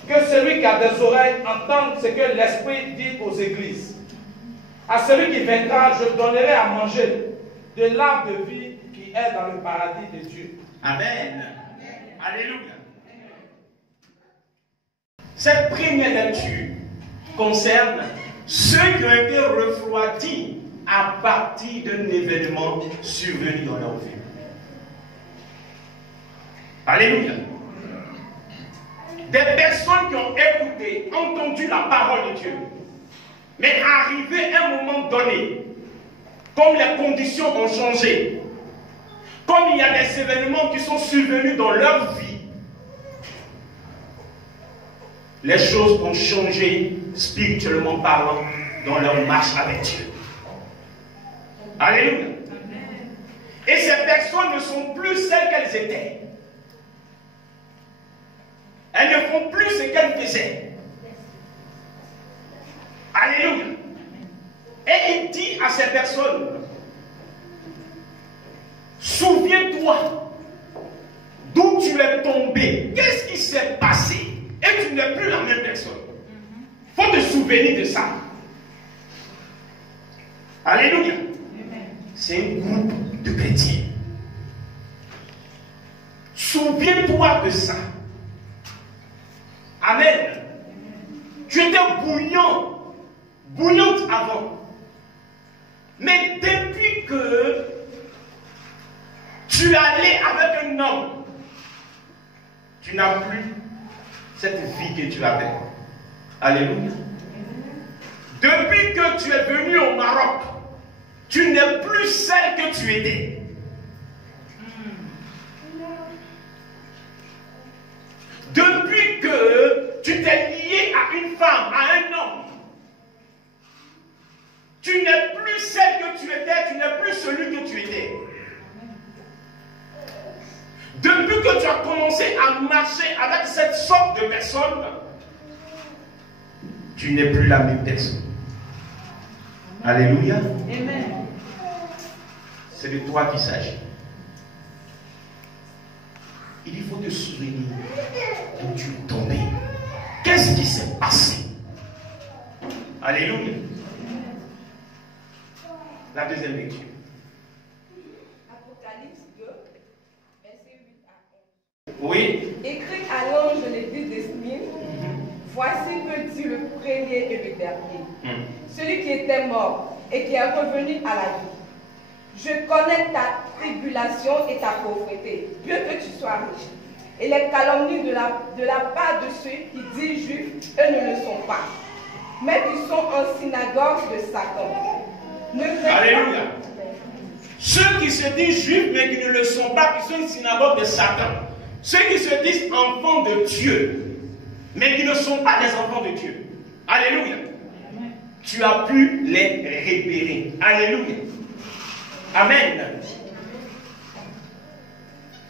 Que celui qui a des oreilles entende ce que l'Esprit dit aux églises. À celui qui vaincra, je donnerai à manger de l'arbre de vie qui est dans le paradis de Dieu. Amen. Alléluia. Cette première lecture concerne ceux qui ont été refroidis à partir d'un événement survenu dans leur vie. Alléluia. Des personnes qui ont écouté, entendu la parole de Dieu. Mais arrivé à un moment donné, comme les conditions ont changé, comme il y a des événements qui sont survenus dans leur vie, les choses ont changé spirituellement parlant dans leur marche avec Dieu. Alléluia. Et ces personnes ne sont plus celles qu'elles étaient. Elles ne font plus ce qu'elles faisaient. Alléluia. Et il dit à ces personnes, souviens-toi d'où tu es tombé. Qu'est-ce qui s'est passé? Et tu n'es plus la même personne. Il faut te souvenir de ça. Alléluia. C'est un groupe de chrétiens. Souviens-toi de ça. Amen. Tu étais bouillante avant. Mais depuis que tu allais avec un homme, tu n'as plus cette vie que tu avais. Alléluia. Depuis que tu es venu au Maroc, tu n'es plus celle que tu étais. Depuis que tu t'es lié à une femme, à un homme, tu n'es plus celle que tu étais, tu n'es plus celui que tu étais. Depuis que tu as commencé à marcher avec cette sorte de personne, tu n'es plus la même personne. Alléluia. Amen. C'est de toi qu'il s'agit. Il faut te souvenir d'où tu es tombé. Qu'est-ce qui s'est passé? Alléluia. La deuxième lecture. Apocalypse 2, versets 8 à 11. Oui. Écrit à l'ange de l'église de Smyrne, voici que dit le premier et le dernier, celui qui était mort et qui est revenu à la vie. Je connais ta tribulation et ta pauvreté, bien que tu sois riche, et les calomnies de la part de ceux qui disent juifs, eux ne le sont pas, mais qui sont en synagogue de Satan. Alléluia. Ceux qui se disent juifs, mais qui ne le sont pas, qui sont une synagogue de Satan. Ceux qui se disent enfants de Dieu, mais qui ne sont pas des enfants de Dieu. Alléluia. Tu as pu les repérer. Alléluia. Amen.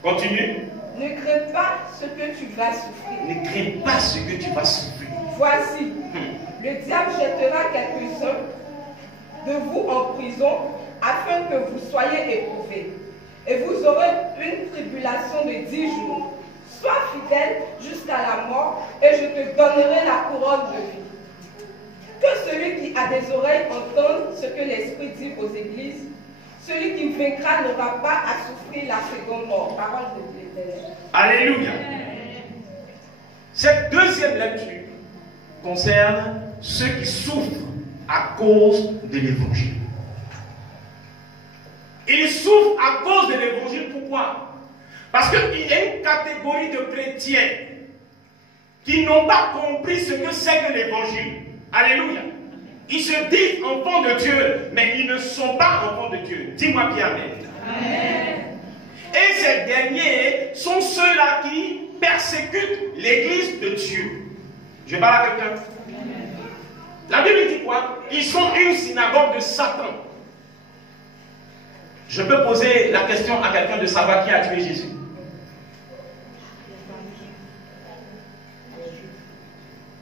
Continue. Ne crains pas ce que tu vas souffrir. Ne crains pas ce que tu vas souffrir. Voici, le diable jettera quelques-uns de vous en prison afin que vous soyez éprouvés. Et vous aurez une tribulation de 10 jours. Sois fidèle jusqu'à la mort et je te donnerai la couronne de vie. Que celui qui a des oreilles entende ce que l'Esprit dit aux églises. Celui qui vaincra n'aura pas à souffrir la seconde mort. Parole de l'Éternel. Alléluia. Cette deuxième lecture concerne ceux qui souffrent à cause de l'évangile. Ils souffrent à cause de l'évangile. Pourquoi? Parce qu'il y a une catégorie de chrétiens qui n'ont pas compris ce que c'est que l'évangile. Alléluia. Ils se disent enfants de Dieu, mais ils ne sont pas enfants de Dieu. Dis-moi bien amen. Amen. Et ces derniers sont ceux-là qui persécutent l'église de Dieu. Je parle à quelqu'un. La Bible dit quoi? Ils sont une synagogue de Satan. Je peux poser la question à quelqu'un de savoir qui a tué Jésus.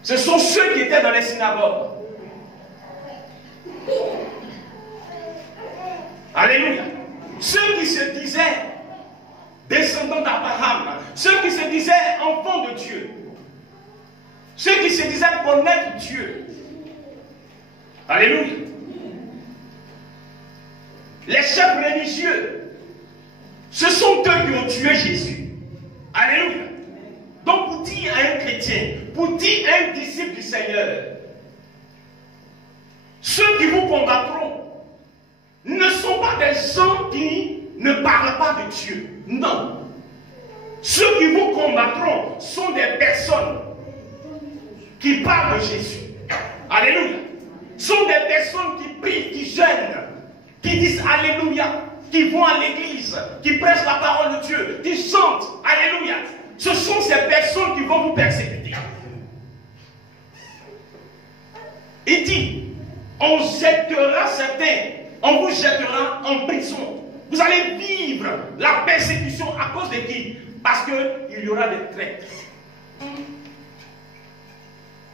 Ce sont ceux qui étaient dans les synagogues. Alléluia. Ceux qui se disaient descendants d'Abraham, ceux qui se disaient enfants de Dieu, ceux qui se disaient connaître Dieu. Alléluia. Les chefs religieux, ce sont eux qui ont tué Jésus. Alléluia. Donc pour dire à un chrétien, pour dire à un disciple du Seigneur, ceux qui vous combattront ne sont pas des gens qui ne parlent pas de Dieu. Non. Ceux qui vous combattront sont des personnes qui parlent de Jésus. Alléluia. Sont des personnes qui prient, qui jeûnent, qui disent Alléluia, qui vont à l'église, qui prêchent la parole de Dieu, qui chantent. Alléluia. Ce sont ces personnes qui vont vous persécuter. Il dit, on jettera certains, on vous jettera en prison. Vous allez vivre la persécution à cause de qui? Parce qu'il y aura des traîtres.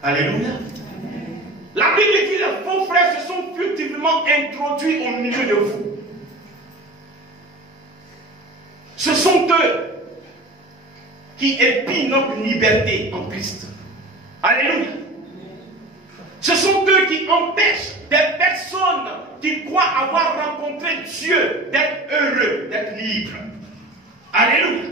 Alléluia. La Bible dit, les faux frères se sont furtivement introduits au milieu de vous. Ce sont eux qui épient notre liberté en Christ. Alléluia. Ce sont eux qui empêchent des personnes qui croient avoir rencontré Dieu d'être heureux, d'être libres. Alléluia.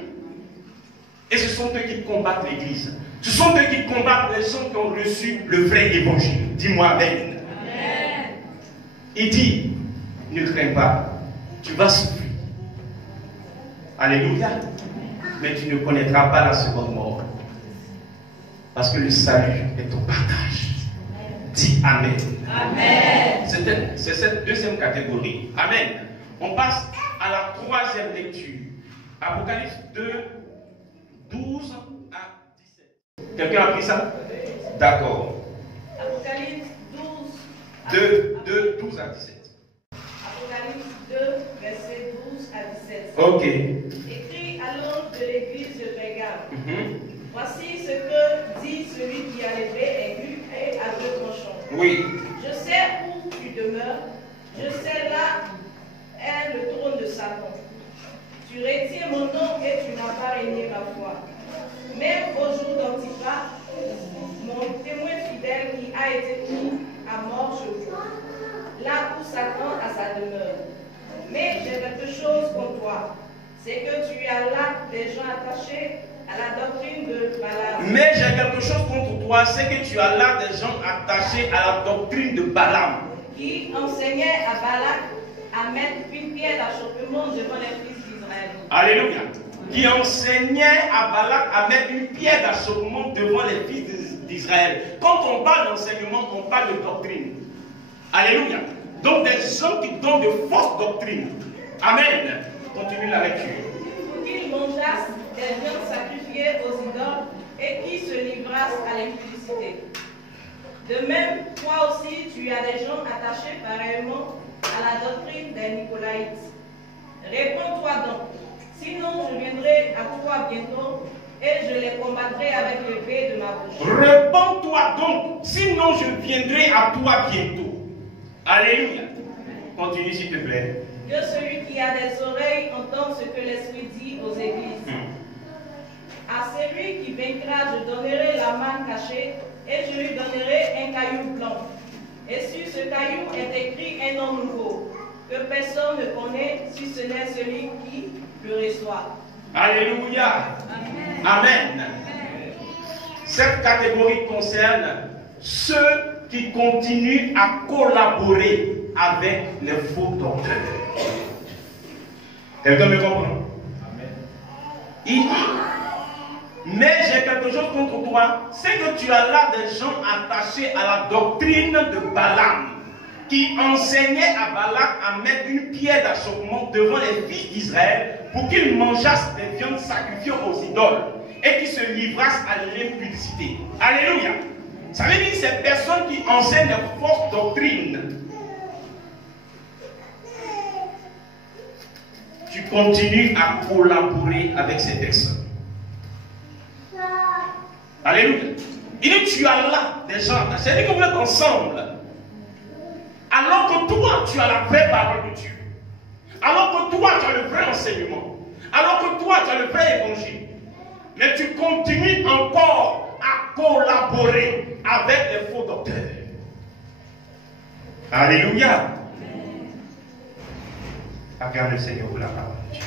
Et ce sont eux qui combattent l'Église. Ce sont eux qui combattent les gens qui ont reçu le vrai évangile. Dis-moi Amen. Amen. Il dit, ne crains pas, tu vas souffrir. Alléluia. Mais tu ne connaîtras pas la seconde mort. Parce que le salut est au partage. Dis Amen. Amen. C'est cette deuxième catégorie. Amen. On passe à la troisième lecture. Apocalypse 2, 12 à 17. Quelqu'un a pris ça? D'accord. Apocalypse 12. 12 à 17. Apocalypse 2, verset 12 à 17. Ok. Écrit à l'ange de l'église de Pérgame. Voici ce que dit celui qui a l'épée aiguë et à deux tranchants. Oui. Je sais où tu demeures. Je sais là est le trône de Satan. Tu retiens mon nom et tu n'as pas régné ma foi. Même au jour d'Antipas, mon témoin fidèle qui a été mis à mort chez vous, là où Satan a sa demeure. Mais j'ai quelque chose contre toi, c'est que tu as là des gens attachés à la doctrine de Balaam. Mais j'ai quelque chose contre toi, c'est que tu as là des gens attachés à la doctrine de Balaam. Qui enseignait à Balak à mettre une pierre d'achoppement devant les fils d'Israël. Alléluia. Qui enseignait à Balak à mettre une pierre d'achoppement devant les fils d'Israël. Quand on parle d'enseignement, on parle de doctrine. Alléluia. Donc des gens qui donnent de fausses doctrines. Amen. Continue la lecture. Pour qu'ils mangeassent des viandes sacrifiées aux idoles et qui se livrassent à l'impudicité. De même, toi aussi, tu as des gens attachés pareillement à la doctrine des Nicolaïtes. Réponds-toi donc, sinon je viendrai à toi bientôt et je les combattrai avec l'épée de ma bouche. Réponds-toi donc, sinon je viendrai à toi bientôt. Alléluia. Continue s'il te plaît. Que celui qui a des oreilles entende ce que l'Esprit dit aux églises. À celui qui vaincra, je donnerai la manne cachée et je lui donnerai un caillou blanc. Et sur ce caillou est écrit un nom nouveau, que personne ne connaît si ce n'est celui qui le reçoit. Alléluia. Amen. Amen. Cette catégorie concerne ceux qui continuent à collaborer avec les faux docteurs. Quelqu'un me comprend? Amen. Il dit, mais j'ai quelque chose contre toi, c'est que tu as là des gens attachés à la doctrine de Balaam, qui enseignait à Balak à mettre une pierre d'achoppement devant les fils d'Israël pour qu'ils mangeassent des viandes sacrifiées aux idoles et qu'ils se livrassent à l'impudicité. Alléluia. Ça veut dire ces personnes qui enseignent des fausses doctrines. Tu continues à collaborer avec ces personnes. Alléluia. Il dit, tu as là des gens, c'est-à-dire que vous êtes ensemble. Alors que toi, tu as la vraie parole de Dieu. Alors que toi, tu as le vrai enseignement. Alors que toi, tu as le vrai évangile. Mais tu continues encore à collaborer avec les faux docteurs. Alléluia. Acclame le Seigneur pour la parole de Dieu.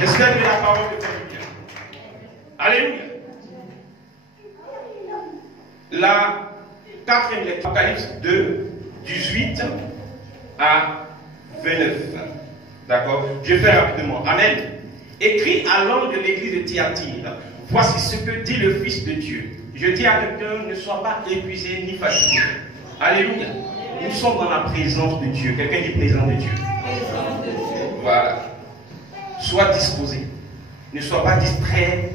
J'espère que la parole de Dieu est bien. Alléluia. La quatrième lecture, Apocalypse 2, 18 à 29. D'accord? Je vais faire rapidement. Amen. Écrit à l'ange de l'église de Thyatire. Voici ce que dit le Fils de Dieu. Je dis à quelqu'un, ne sois pas épuisé ni fatigué. Alléluia. Nous sommes dans la présence de Dieu. Quelqu'un dit présence de Dieu. Voilà. Sois disposé. Ne sois pas distrait.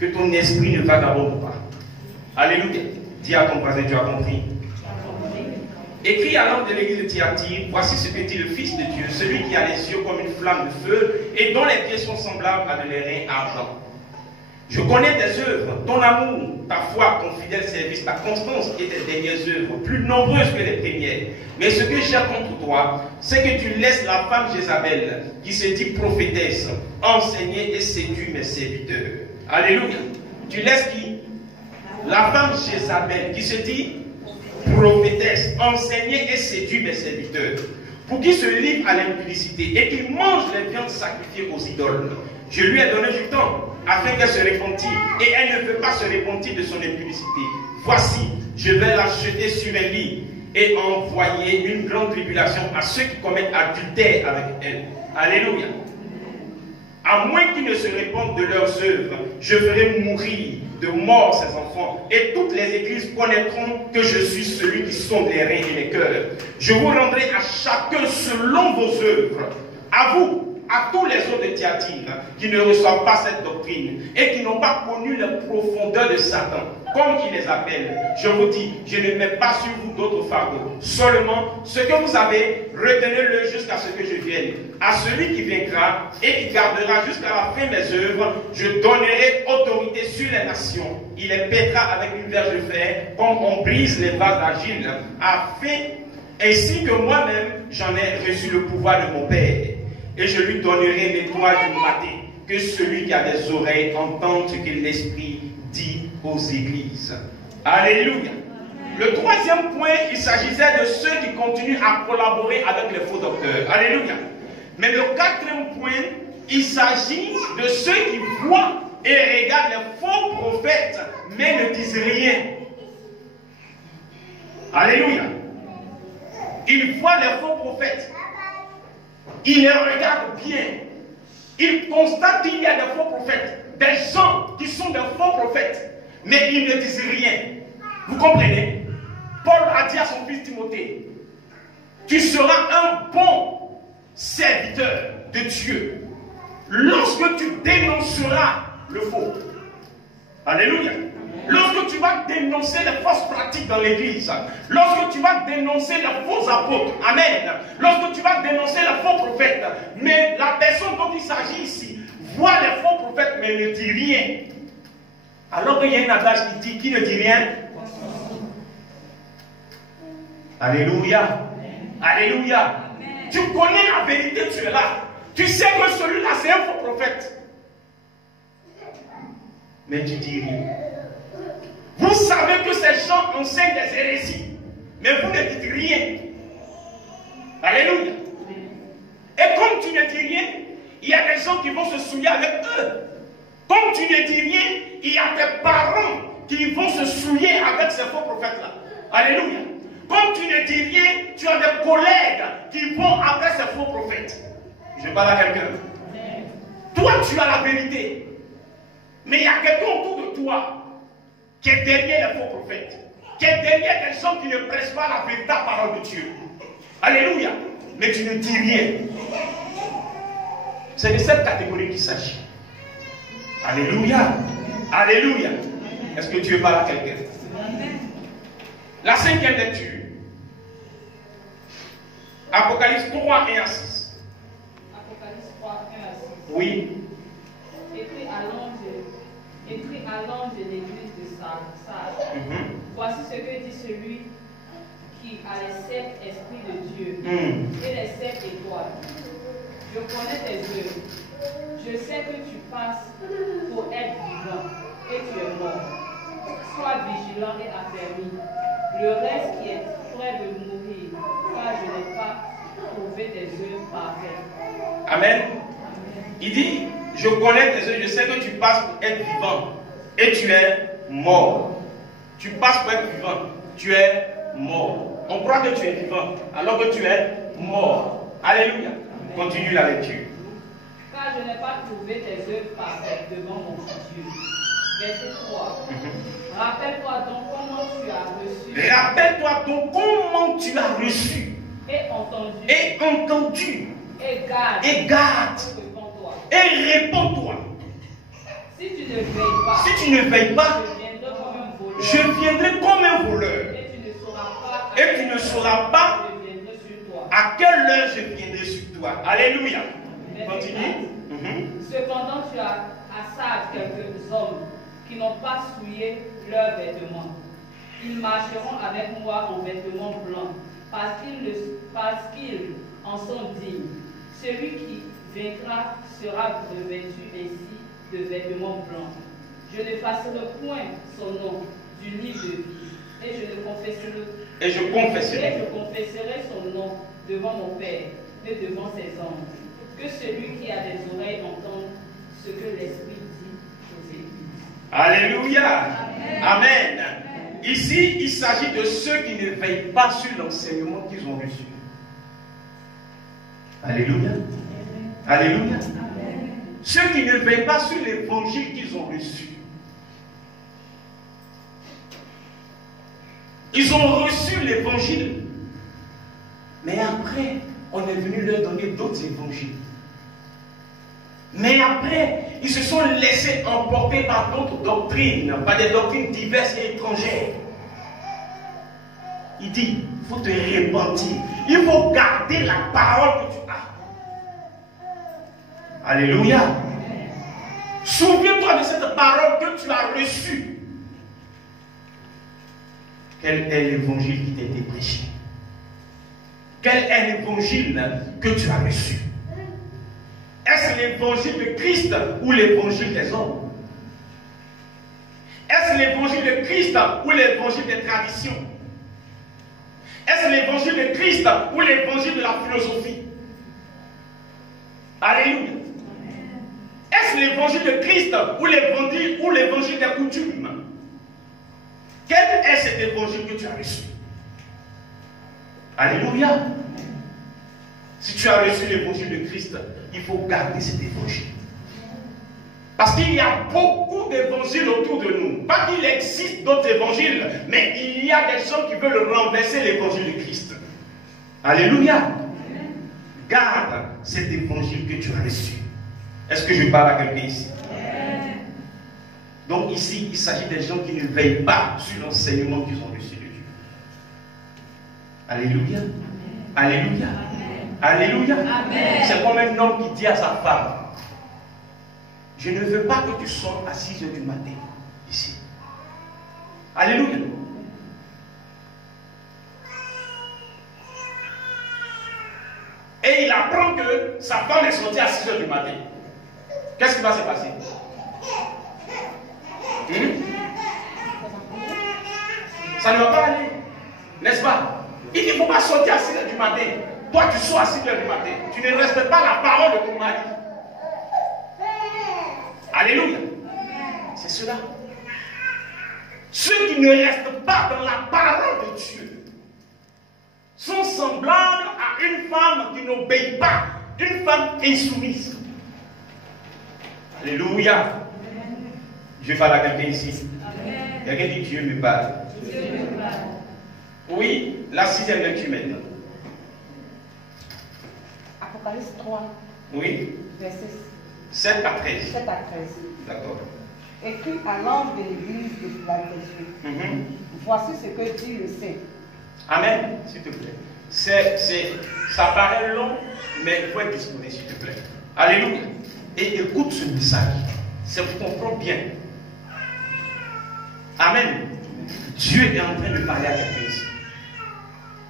Que ton esprit ne vagabonde pas. Alléluia. Dis à ton voisin, tu as compris. Écrit à l'homme de l'église de Thyatire, voici ce que dit le Fils de Dieu, celui qui a les yeux comme une flamme de feu et dont les pieds sont semblables à de l'airain argent. Je connais tes œuvres, ton amour, ta foi, ton fidèle service, ta constance et tes dernières œuvres, plus nombreuses que les premières. Mais ce que j'ai contre toi, c'est que tu laisses la femme Jézabel, qui se dit prophétesse, enseigner et séduire mes serviteurs. Alléluia. Tu laisses qui? La femme Jézabel, qui se dit prophétesse, enseigner et séduire mes serviteurs, pour qu'ils se livrent à l'impudicité et qu'ils mangent les viandes sacrifiées aux idoles. Je lui ai donné du temps afin qu'elle se repentisse, et elle ne veut pas se repentir de son impudicité. Voici, je vais la jeter sur un lit et envoyer une grande tribulation à ceux qui commettent adultère avec elle. Alléluia. À moins qu'ils ne se répandent de leurs œuvres, je ferai mourir de mort ces enfants, et toutes les églises connaîtront que je suis celui qui sonde les reins et les cœurs. Je vous rendrai à chacun selon vos œuvres. À vous, à tous les autres de Thyatire qui ne reçoivent pas cette doctrine et qui n'ont pas connu la profondeur de Satan, comme il les appelle, je vous dis, je ne mets pas sur vous d'autres fardeaux. Seulement, ce que vous avez, retenez-le jusqu'à ce que je vienne. À celui qui vaincra et qui gardera jusqu'à la fin mes œuvres, je donnerai autorité sur les nations. Il les pètera avec une verge de fer, comme on brise les vases d'argile, ainsi que moi-même, j'en ai reçu le pouvoir de mon Père. Et je lui donnerai l'étoile du matin, que celui qui a des oreilles entende ce que l'Esprit dit aux églises. Alléluia. Le troisième point, il s'agissait de ceux qui continuent à collaborer avec les faux docteurs. Alléluia. Mais le quatrième point, il s'agit de ceux qui voient et regardent les faux prophètes, mais ne disent rien. Alléluia. Ils voient les faux prophètes. Ils les regardent bien. Ils constatent qu'il y a des faux prophètes, des gens qui sont des faux prophètes, mais ils ne disent rien. Vous comprenez? Paul a dit à son fils Timothée, tu seras un bon serviteur de Dieu lorsque tu dénonceras le faux. Alléluia. Lorsque tu vas dénoncer les fausses pratiques dans l'église, lorsque tu vas dénoncer les faux apôtres, amen, lorsque tu vas dénoncer les faux prophètes, mais la personne dont il s'agit ici voit les faux prophètes mais ne dit rien. Alors qu'il y a un adage qui dit, qui ne dit rien? Alléluia. Alléluia. Tu connais la vérité, tu es là. Tu sais que celui-là c'est un faux prophète. Mais tu dis rien. Vous savez que ces gens enseignent des hérésies, mais vous ne dites rien. Alléluia. Et comme tu ne dis rien, il y a des gens qui vont se souiller avec eux. Comme tu ne dis rien, il y a des parents qui vont se souiller avec ces faux prophètes-là. Alléluia. Comme tu ne dis rien, tu as des collègues qui vont après ces faux prophètes. Je parle à quelqu'un. Toi, tu as la vérité. Mais il y a quelqu'un autour de toi qui est derrière les faux prophètes, qui est derrière des gens qui ne prêchent pas la véritable parole de Dieu. Alléluia. Mais tu ne dis rien. C'est de cette catégorie qu'il s'agit. Alléluia. Alléluia. Est-ce que Dieu parle à quelqu'un? La cinquième lecture. Apocalypse 3, 1 à 6. Apocalypse 3, 1 à 6. Oui. Écrit à l'ange de l'église de Sardes. Voici ce que dit celui qui a les 7 esprits de Dieu et les 7 étoiles. Je connais tes œuvres. Je sais que tu passes pour être vivant et tu es mort. Sois vigilant et affermi. Le reste qui est près de mourir, car je n'ai pas trouvé tes œuvres parfaites. Amen. Il dit, je connais tes œuvres, je sais que tu passes pour être vivant et tu es mort. Tu passes pour être vivant, tu es mort. On croit que tu es vivant alors que tu es mort. Alléluia. Amen. Continue la lecture. Car je n'ai pas trouvé tes œuvres parfaites devant mon Dieu. Verset 3. Rappelle-toi donc comment tu as reçu. Rappelle-toi donc comment tu as reçu. Et entendu. Et entendu. Et garde. Et garde. Et réponds-toi. Et réponds-toi. Si tu ne veilles pas. Si tu ne veilles pas. Je viendrai comme un voleur. Je viendrai comme un voleur. Et tu ne sauras pas Et tu ne sauras pas je viendrai sur toi. à quelle heure je viendrai sur toi. Alléluia. Continue. Cependant, tu as à ça quelques hommes qui n'ont pas souillé leurs vêtements. Ils marcheront avec moi en vêtements blancs, parce qu'ils en sont dignes. Celui qui vaincra sera revêtu ainsi de vêtements blancs. Je n'effacerai point son nom du livre de vie, et je confesserai son nom devant mon Père et devant ses anges. Que celui qui a des oreilles entende ce que l'Esprit dit aux églises. Alléluia. Amen. Ici, il s'agit de ceux qui ne veillent pas sur l'enseignement qu'ils ont reçu. Alléluia. Alléluia. Ceux qui ne veillent pas sur l'évangile qu'ils ont reçu. Ils ont reçu l'évangile. Mais après, on est venu leur donner d'autres évangiles. Mais après, ils se sont laissés emporter par d'autres doctrines, par des doctrines diverses et étrangères. Il dit, il faut te repentir. Il faut garder la parole que tu as. Alléluia. Souviens-toi de cette parole que tu as reçue. Quel est l'évangile qui t'a été prêché? Quel est l'évangile que tu as reçu? Est-ce l'évangile de Christ ou l'évangile des hommes? Est-ce l'évangile de Christ ou l'évangile des traditions? Est-ce l'évangile de Christ ou l'évangile de la philosophie? Alléluia. Est-ce l'évangile de Christ ou l'évangile des coutumes? Quel est cet évangile que tu as reçu? Alléluia. Si tu as reçu l'évangile de Christ, il faut garder cet évangile. Parce qu'il y a beaucoup d'évangiles autour de nous. Pas qu'il existe d'autres évangiles, mais il y a des gens qui veulent renverser l'évangile de Christ. Alléluia. Garde cet évangile que tu as reçu. Est-ce que je parle à quelqu'un ici? Donc ici, il s'agit des gens qui ne veillent pas sur l'enseignement qu'ils ont reçu de Dieu. Alléluia. Alléluia. Alléluia. C'est comme un homme qui dit à sa femme, je ne veux pas que tu sortes à 6 h du matin ici. Alléluia. Et il apprend que sa femme est sortie à 6 h du matin. Qu'est-ce qui va se passer? Ça ne va pas aller, n'est-ce pas? Il ne faut pas sortir à 6 h du matin. Toi, tu sors à 6 h du matin. Tu ne respectes pas la parole de ton mari. Alléluia. C'est cela. Ceux qui ne restent pas dans la parole de Dieu sont semblables à une femme qui n'obéit pas, une femme insoumise. Alléluia. Je parle à quelqu'un ici. Quelqu'un dit Dieu me parle. Oui, la 6e lecture maintenant. Apocalypse 3, Oui, verset 7 à 13. 7 à 13. D'accord. Écrit à l'ange de l'église de Philadelphie. Voici ce que dit le Saint. Amen, s'il te plaît. Ça paraît long, mais il faut être disponible, s'il te plaît. Alléluia. Et écoute ce message. C'est pour comprendre bien. Amen. Dieu est en train de parler à quelqu'un ici.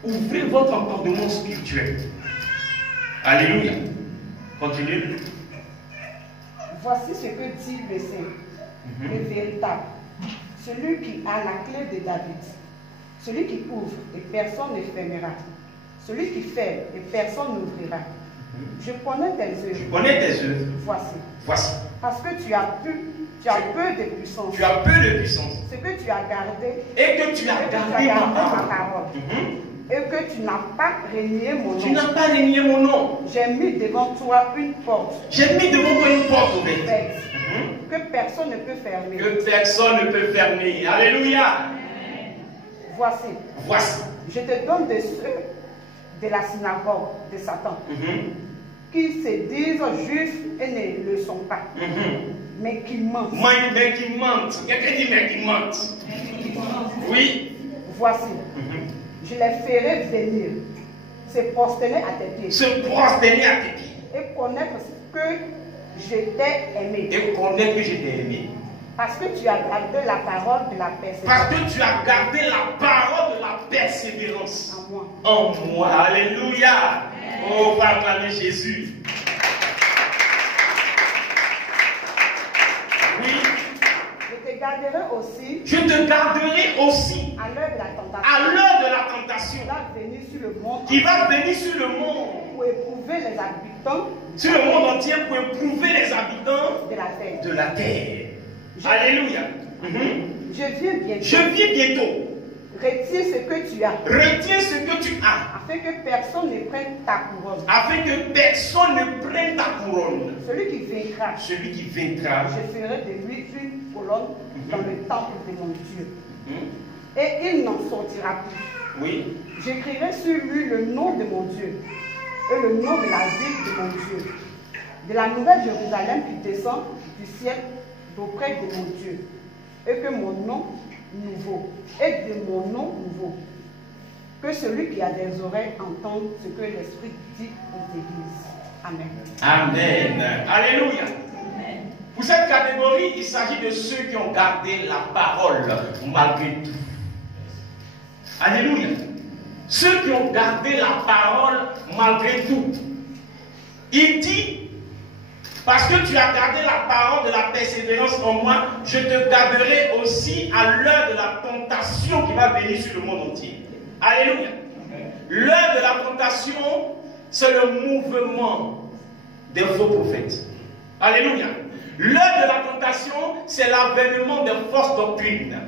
Ouvrez votre entendement spirituel. Alléluia. Continue. Voici ce que dit le Saint, le véritable, celui qui a la clé de David, celui qui ouvre et personne ne fermera, celui qui fait et personne n'ouvrira. Je connais tes œuvres. Je connais tes œuvres. Voici. Voici. Parce que tu as peu de puissance. Tu as peu de puissance. Ce que tu as gardé. Et que tu as gardé ma parole. Et que tu n'as pas renié mon nom. Tu n'as pas renié mon nom. J'ai mis devant toi une porte. J'ai mis devant toi une porte ouverte. Que personne ne peut fermer. Que personne ne peut fermer. Alléluia. Voici. Voici. Je te donne de ceux de la synagogue de Satan, qui se disent juifs et ne le sont pas, mais qui mentent. Mais qui mentent. Quelqu'un dit mais qui mentent. Oui. Voici, je les ferai venir, se prosterner à tes pieds. Se prosterner à tes pieds. Et connaître que je t'ai aimé. Et connaître que je t'ai aimé. Parce que tu as gardé la parole de la persévérance. Parce que tu as gardé la parole de la persévérance. En moi. En moi. Alléluia. Oh, va acclamer Jésus. Oui. Je te garderai aussi. Je te garderai aussi. À l'heure de la tentation. À l'heure de la tentation. Qui va venir sur le monde. Qui va venir sur le monde. Pour éprouver les habitants. Sur le monde entier pour éprouver les habitants de la terre. De la terre. Alléluia. Je viens bientôt. Je viens bientôt. Retiens ce que tu as. Retiens ce que tu as. Afin que personne ne prenne ta couronne. Afin que personne ne prenne ta couronne. Celui qui vaincra. Celui qui vaincra. Je ferai de lui une colonne dans le temple de mon Dieu. Et il n'en sortira plus. Oui. J'écrirai sur lui le nom de mon Dieu. Et le nom de la ville de mon Dieu. De la nouvelle Jérusalem qui descend du ciel d'auprès de mon Dieu. Et que mon nom nouveau, et de mon nom nouveau, que celui qui a des oreilles entende ce que l'Esprit dit aux églises. Amen. Amen. Alléluia. Amen. Pour cette catégorie, il s'agit de ceux qui ont gardé la parole malgré tout. Alléluia. Ceux qui ont gardé la parole malgré tout. Il dit, parce que tu as gardé la parole de la persévérance en moi, je te garderai aussi à l'heure de la tentation qui va venir sur le monde entier. Alléluia. L'heure de la tentation, c'est le mouvement des faux prophètes. Alléluia. L'heure de la tentation, c'est l'avènement des fausses doctrines.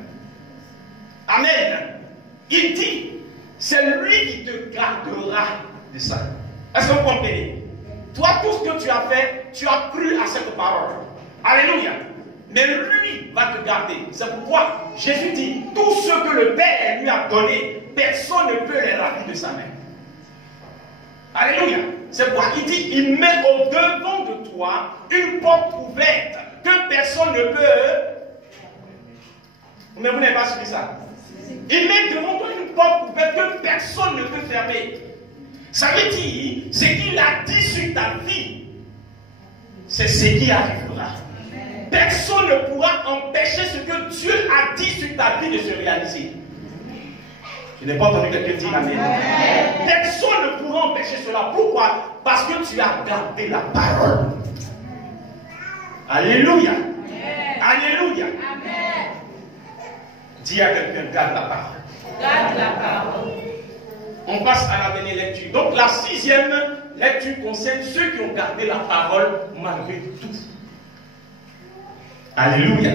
Amen. Il dit, c'est lui qui te gardera de ça. Est-ce que vous comprenez? Toi, tout ce que tu as fait, tu as cru à cette parole. Alléluia. Mais lui va te garder. C'est pourquoi Jésus dit, tout ce que le Père lui a donné, personne ne peut les rater de sa main. Alléluia. C'est pourquoi il dit, il met au devant de toi une porte ouverte que personne ne peut. Mais vous n'avez pas suivi ça. Il met devant toi une porte ouverte que personne ne peut fermer. Ça veut dire, ce qu'il a dit sur ta vie, c'est ce qui arrivera. Personne ne pourra empêcher ce que Dieu a dit sur ta vie de se réaliser. Je n'ai pas entendu quelqu'un dire amen. Personne ne pourra empêcher cela. Pourquoi? Parce que tu as gardé la parole. Alléluia. Alléluia. Dis à quelqu'un, garde la parole. Garde la parole. On passe à la dernière lecture. Donc la 6e lecture concerne ceux qui ont gardé la parole malgré tout. Alléluia.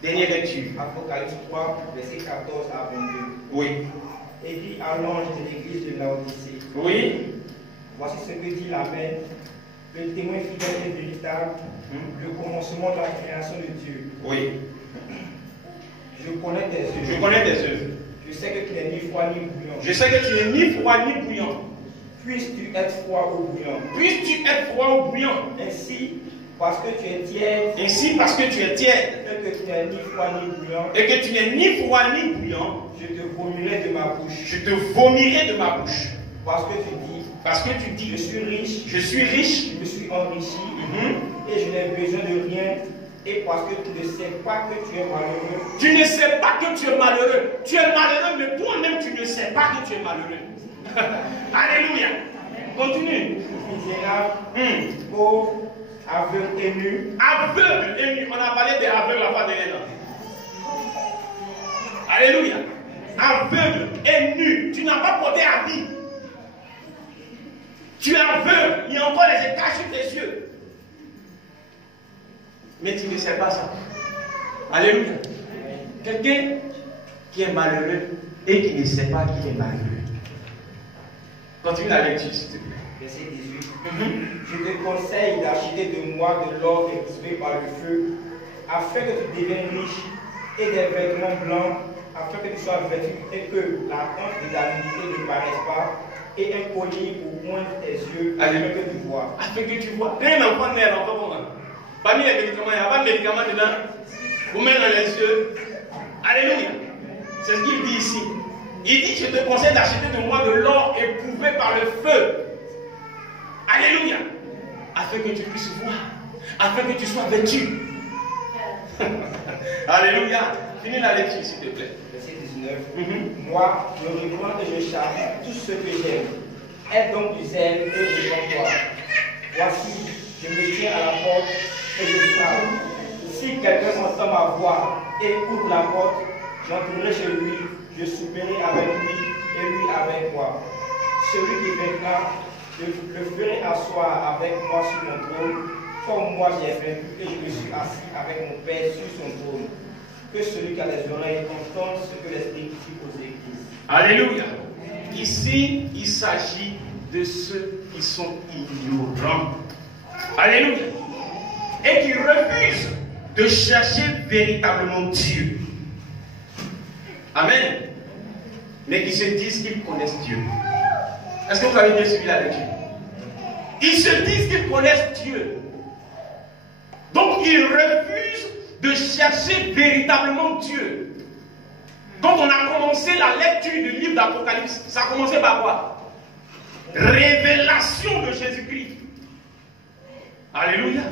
Dernière lecture. Apocalypse 3, verset 14 à 22. Oui. Et dit à l'ange de l'église de Laodicée. Oui. Voici ce que dit l'Amen, le témoin fidèle et véritable, le commencement de la création de Dieu. Oui. Je connais tes œuvres. Je connais tes œuvres. Je sais que tu n'es ni froid ni bouillant. Je sais que tu n'es ni froid ni bouillant. Puisses-tu être froid ou bouillant. Puisses-tu être froid ou bouillant. Ainsi, parce que tu es tiède. Ainsi, parce que tu es tiède. Et que tu n'es ni froid ni bouillant. Et que tu n'es ni froid ni bouillant. Je te vomirai de ma bouche. Je te vomirai de ma bouche. Parce que tu dis. Parce que tu dis. Je suis riche. Je suis riche. Je me suis enrichi. Et je n'ai besoin de rien. Et parce que tu ne sais pas que tu es malheureux. Tu ne sais pas que tu es malheureux. Tu es malheureux, mais toi-même tu ne sais pas que tu es malheureux. Alléluia. Continue. Misérable, pauvre, aveugle et nu. Aveugle et nu. On a parlé des aveugles la fois dernière. Alléluia. Aveugle et nu. Tu n'as pas porté habit. Tu es aveugle. Il y a encore les écailles sur tes yeux. Mais tu ne sais pas ça. Alléluia. Quelqu'un qui est malheureux et qui ne sait pas qu'il est malheureux. Continue la lecture, s'il te plaît. Verset 18. Je te conseille d'acheter de moi de l'or éprouvé par le feu, afin que tu deviennes riche, et des vêtements blancs, afin que tu sois vêtu et que la honte de la nudité ne paraisse pas, et un collier pour poindre tes yeux, afin que tu vois. Afin que tu vois. Rien à prendre l'air, encore pour moi. Parmi les médicaments, il n'y a pas de médicaments dedans. Vous mettez dans les yeux. Alléluia. C'est ce qu'il dit ici. Il dit, je te conseille d'acheter de moi de l'or éprouvé par le feu. Alléluia. Afin que tu puisses voir. Afin que tu sois vêtu. Alléluia. Finis la lecture, s'il te plaît. Verset 19. Moi, je recommande que je charge tout ce que j'aime. Aide donc du zèle et de toi. Voici, je me tiens à la porte et je frappe. Si quelqu'un entend ma voix et ouvre la porte, j'entrerai chez lui, je souperai avec lui et lui avec moi. Celui qui vaincra, je le ferai asseoir avec moi sur mon trône, comme moi j'ai vaincu et je me suis assis avec mon Père sur son trône. Que celui qui a les oreilles entende ce que l'Esprit dit aux églises. Alléluia. Ici, il s'agit de ceux qui sont ignorants. Alléluia. Et qui refusent de chercher véritablement Dieu. Amen. Mais qui se disent qu'ils connaissent Dieu. Est-ce que vous avez bien suivi la lecture? Ils se disent qu'ils connaissent Dieu. Donc ils refusent de chercher véritablement Dieu. Quand on a commencé la lecture du livre d'Apocalypse, ça a commencé par quoi? Révélation de Jésus-Christ. Alléluia.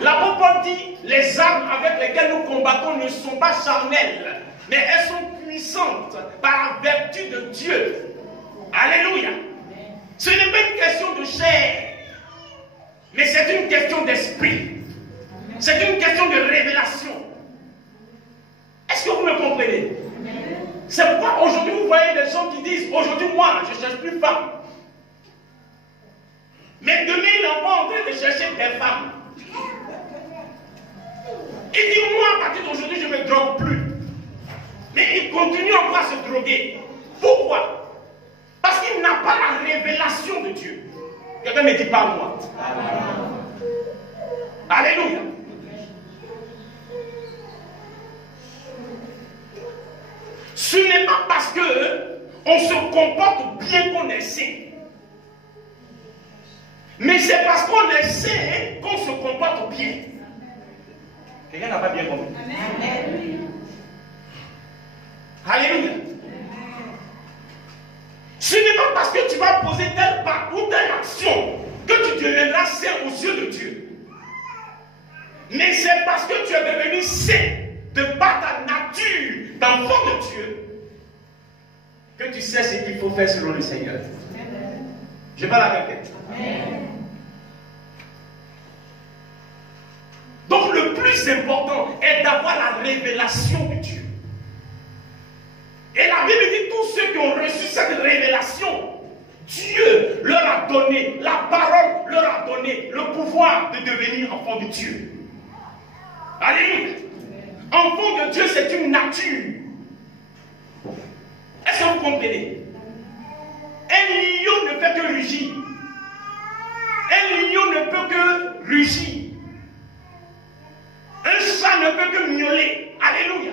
L'apôtre Paul dit, les armes avec lesquelles nous combattons ne sont pas charnelles, mais elles sont puissantes par la vertu de Dieu. Alléluia. Ce n'est pas une question de chair, mais c'est une question d'esprit. C'est une question de révélation. Est-ce que vous me comprenez? C'est pourquoi aujourd'hui vous voyez des gens qui disent, aujourd'hui moi je ne cherche plus femme. Mais demain il n'est pas en train de chercher des femmes. Il dit, moi à partir d'aujourd'hui je ne me drogue plus. Mais il continue encore à se droguer. Pourquoi? Parce qu'il n'a pas la révélation de Dieu. Quelqu'un me dit pas moi. Alléluia. Ce n'est pas parce que on se comporte bien qu'on est saint. Mais c'est parce qu'on est saint qu'on se comporte bien. Quelqu'un n'a pas bien compris. Alléluia. Ce n'est pas parce que tu vas poser tel pas ou telle action que tu deviendras saint aux yeux de Dieu. Mais c'est parce que tu es devenu saint de par ta nature d'enfant de Dieu que tu sais ce qu'il faut faire selon le Seigneur. Je parle avec elle. Donc le plus important est d'avoir la révélation de Dieu. Et la Bible dit, tous ceux qui ont reçu cette révélation, Dieu leur a donné, la parole leur a donné le pouvoir de devenir enfant de Dieu. Alléluia. Enfant de Dieu, c'est une nature. Est-ce que vous comprenez? Un lion ne fait que rugir. Un lion ne peut que rugir. Un chat ne peut que miauler. Alléluia.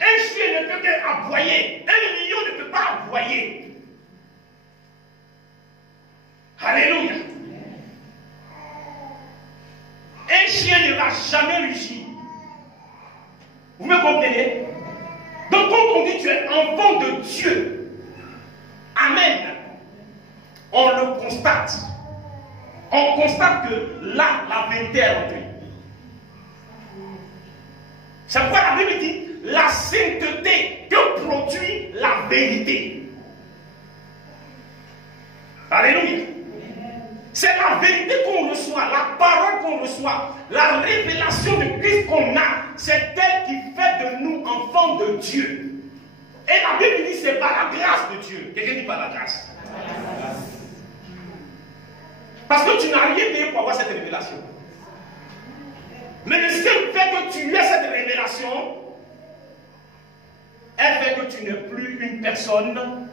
Un chien ne peut qu'aboyer. Un lion ne peut pas aboyer. Alléluia. Un chien ne va jamais rugir. Vous me comprenez? Donc quand on dit tu es enfant de Dieu, amen, on le constate. On constate que là, la vérité est rentrée. C'est pourquoi la Bible dit la sainteté que produit la vérité. Alléluia. C'est la vérité qu'on reçoit, la parole qu'on reçoit, la révélation de Christ qu'on a. C'est elle qui fait de nous enfants de Dieu. Et la Bible dit c'est par la grâce de Dieu. Quelqu'un dit par la grâce. Parce que tu n'as rien payé pour avoir cette révélation. Mais le seul fait que tu aies cette révélation, elle fait que tu n'es plus une personne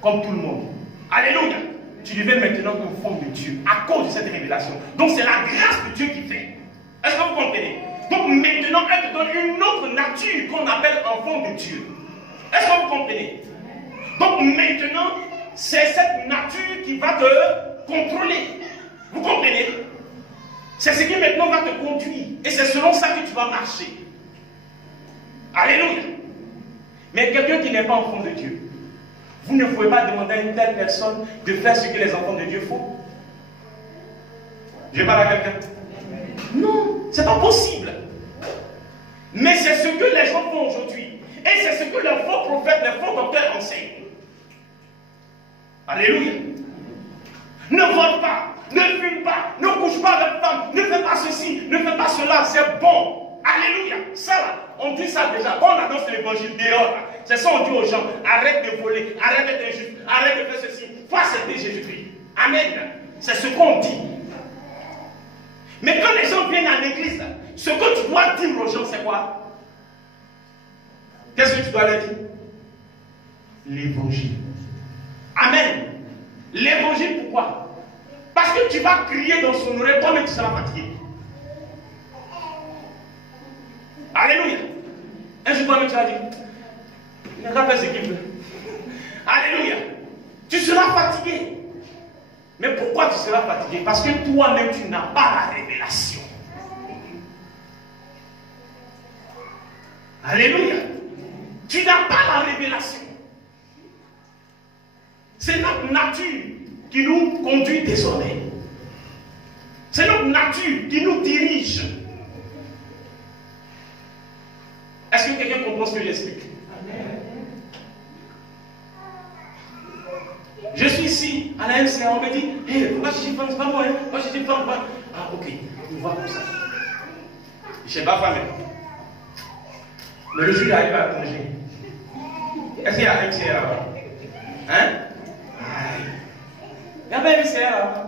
comme tout le monde. Alléluia. Tu deviens maintenant enfant de Dieu à cause de cette révélation. Donc c'est la grâce de Dieu qui fait. Est-ce que vous comprenez? Donc maintenant, elle te donne une autre nature qu'on appelle enfant de Dieu. Est-ce que vous comprenez? Donc maintenant, c'est cette nature qui va te contrôler. Vous comprenez? C'est ce qui maintenant va te conduire. Et c'est selon ça que tu vas marcher. Alléluia. Mais quelqu'un qui n'est pas enfant de Dieu, vous ne pouvez pas demander à une telle personne de faire ce que les enfants de Dieu font. Je parle à quelqu'un? Non, c'est pas possible. Mais c'est ce que les gens font aujourd'hui. Et c'est ce que les faux prophètes, les faux docteurs enseignent. Alléluia. Ne vole pas, ne fume pas, ne couche pas avec femme, ne fais pas ceci, ne fais pas cela, c'est bon. Alléluia. Ça là, on dit ça déjà. Quand on annonce l'évangile dehors, c'est ça on dit aux gens, arrête de voler, arrête d'être injuste, arrête de faire ceci, faut accepter Jésus-Christ. Amen. C'est ce qu'on dit. Mais quand les gens viennent à l'église, ce que tu dois dire aux gens, c'est quoi? Qu'est-ce que tu dois leur dire? L'évangile. Amen. L'évangile, pourquoi? Parce que tu vas crier dans son oreille, toi-même tu seras fatigué. Alléluia. Un jour, toi-même tu vas dire, il n'a pas fait ce qu'il veut. Alléluia. Tu seras fatigué. Mais pourquoi tu seras fatigué? Parce que toi-même tu n'as pas la révélation. Alléluia. Tu n'as pas la révélation. C'est notre nature qui nous conduit désormais. C'est notre nature qui nous dirige. Est-ce que quelqu'un comprend ce que j'explique? Je suis ici, à la MCA, on me dit, hey, pourquoi je suis femme, c'est pas moi, hein? Pourquoi je suis femme, pas. Ah, ok, on va comme ça. Je ne sais pas femme. Mais le jour il arrive à congé. Est-ce qu'il y a un MCA là-bas? Hein? Il n'y a pas un MCA là-bas.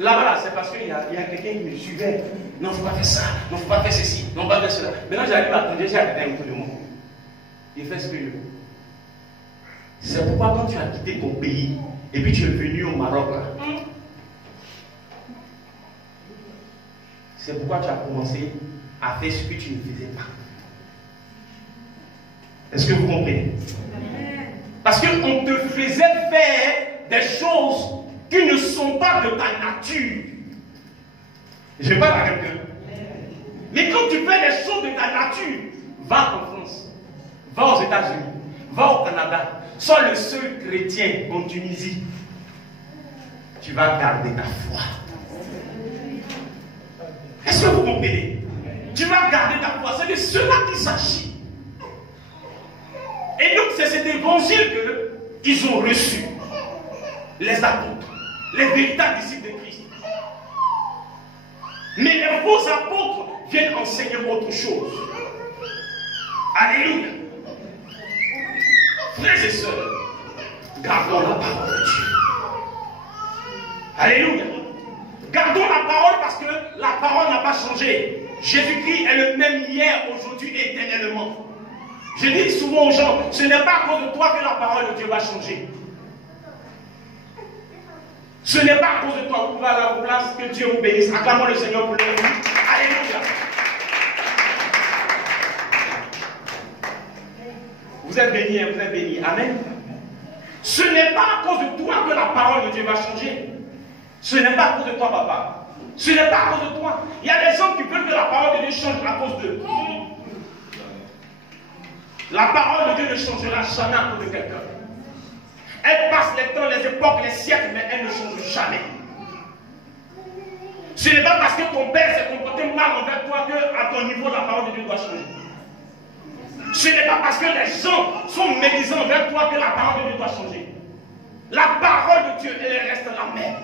Là-bas, c'est parce qu'il y a quelqu'un qui me suivait. Non, il ne faut pas faire ça, non, il ne faut pas faire ceci, non, pas faire cela. Maintenant, j'arrive à congé, j'ai quelqu'un autour de moi. Il fait ce que je veux. C'est pourquoi quand tu as quitté ton pays et puis tu es venu au Maroc, c'est pourquoi tu as commencé à faire ce que tu ne faisais pas. Est-ce que vous comprenez? Parce qu'on te faisait faire des choses qui ne sont pas de ta nature. Je parle à quelqu'un. Mais quand tu fais des choses de ta nature, va en France, va aux États-Unis, va au Canada. Sois le seul chrétien en Tunisie. Tu vas garder ta foi. Est-ce que vous comprenez? Tu vas garder ta foi. C'est de cela qu'il s'agit. Et donc c'est cet évangile qu'ils ont reçu. Les apôtres. Les véritables disciples de Christ. Mais les faux apôtres viennent enseigner autre chose. Alléluia. Frères et sœurs, gardons la parole de Dieu. Alléluia. Gardons la parole parce que la parole n'a pas changé. Jésus-Christ est le même hier, aujourd'hui et éternellement. Je dis souvent aux gens, ce n'est pas à cause de toi que la parole de Dieu va changer. Ce n'est pas à cause de toi. Vous pouvez aller à vos places, que Dieu vous bénisse. Acclamons le Seigneur pour le nom. Alléluia. Vous êtes bénis, vous êtes bénis. Amen. Ce n'est pas à cause de toi que la parole de Dieu va changer. Ce n'est pas à cause de toi, papa. Ce n'est pas à cause de toi. Il y a des gens qui veulent que la parole de Dieu change à cause d'eux. La parole de Dieu ne changera jamais à cause de quelqu'un. Elle passe les temps, les époques, les siècles, mais elle ne change jamais. Ce n'est pas parce que ton père s'est comporté mal envers toi qu'à ton niveau, la parole de Dieu doit changer. Ce n'est pas parce que les gens sont médisants envers toi que la parole de Dieu doit changer. La parole de Dieu, elle reste la même.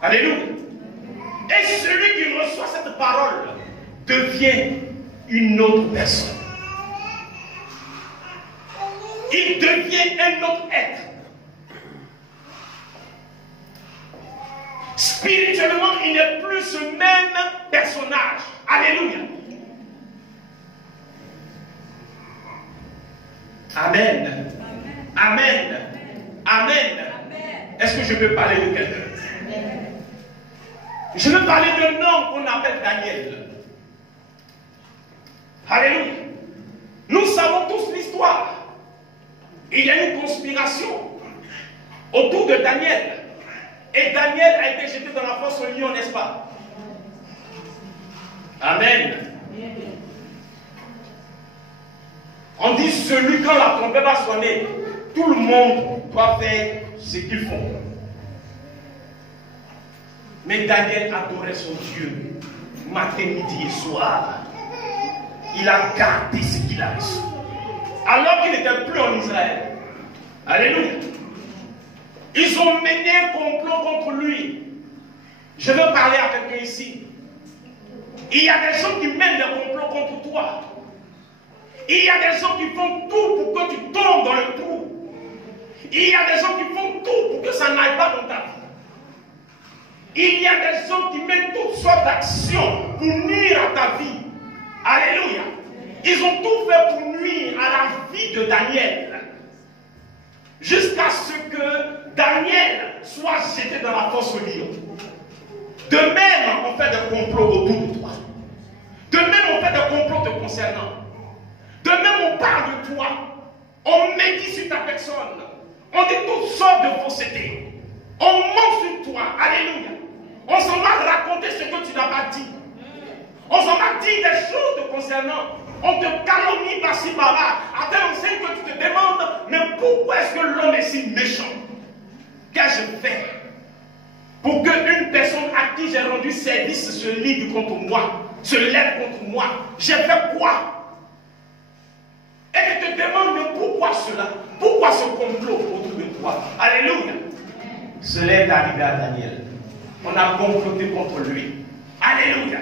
Alléluia. Et celui qui reçoit cette parole devient une autre personne. Il devient un autre être. Spirituellement, il n'est plus ce même personnage. Alléluia. Amen. Amen. Amen. Est-ce que je peux parler de quelqu'un? Je veux parler d'un homme qu'on appelle Daniel. Alléluia. Nous savons tous l'histoire. Il y a une conspiration autour de Daniel. Et Daniel a été jeté dans la fosse au lion, n'est-ce pas? Amen. On dit celui, quand la trompette va sonner, tout le monde doit faire ce qu'ils font. Mais Daniel adorait son Dieu, matin, midi et soir. Il a gardé ce qu'il a reçu. Alors qu'il n'était plus en Israël. Alléluia. Ils ont mené un complot contre lui. Je veux parler à quelqu'un ici. Il y a des gens qui mènent des complots contre toi. Il y a des gens qui font tout pour que tu tombes dans le trou. Il y a des gens qui font tout pour que ça n'aille pas dans ta vie. Il y a des gens qui mettent toutes sortes d'actions pour nuire à ta vie. Alléluia. Ils ont tout fait pour nuire à la vie de Daniel. Jusqu'à ce que Daniel soit jeté dans la fosse au lion. De même, on fait des complots autour de toi. De même, on fait des complots te concernant. De même, on parle de toi. On médit sur ta personne. On dit toutes sortes de faussetés. On ment sur toi. Alléluia. On s'en va raconter ce que tu n'as pas dit. On s'en va dire des choses te concernant. On te calomnie par-ci par-là. À tel enseigne que tu te demandes, mais pourquoi est-ce que l'homme est si méchant? Qu'ai-je fait pour qu'une personne à qui j'ai rendu service se livre contre moi, se lève contre moi? J'ai fait quoi? Et tu te demandes, mais pourquoi cela? Pourquoi ce complot autour de toi? Alléluia. Cela est arrivé à Daniel. On a comploté contre lui. Alléluia.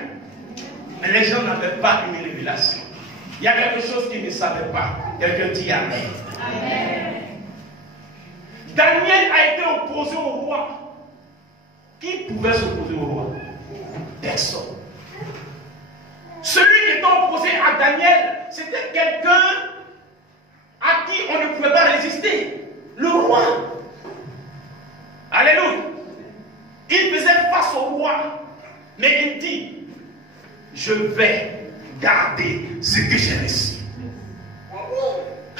Mais les gens n'avaient pas une révélation. Il y a quelque chose qu'ils ne savaient pas. Quelqu'un dit Amen. Amen. Daniel a été opposé au roi. Qui pouvait s'opposer au roi? Personne. Celui qui était opposé à Daniel, c'était quelqu'un à qui on ne pouvait pas résister. Le roi. Alléluia. Il faisait face au roi. Mais il dit, je vais garder ce que j'ai reçu.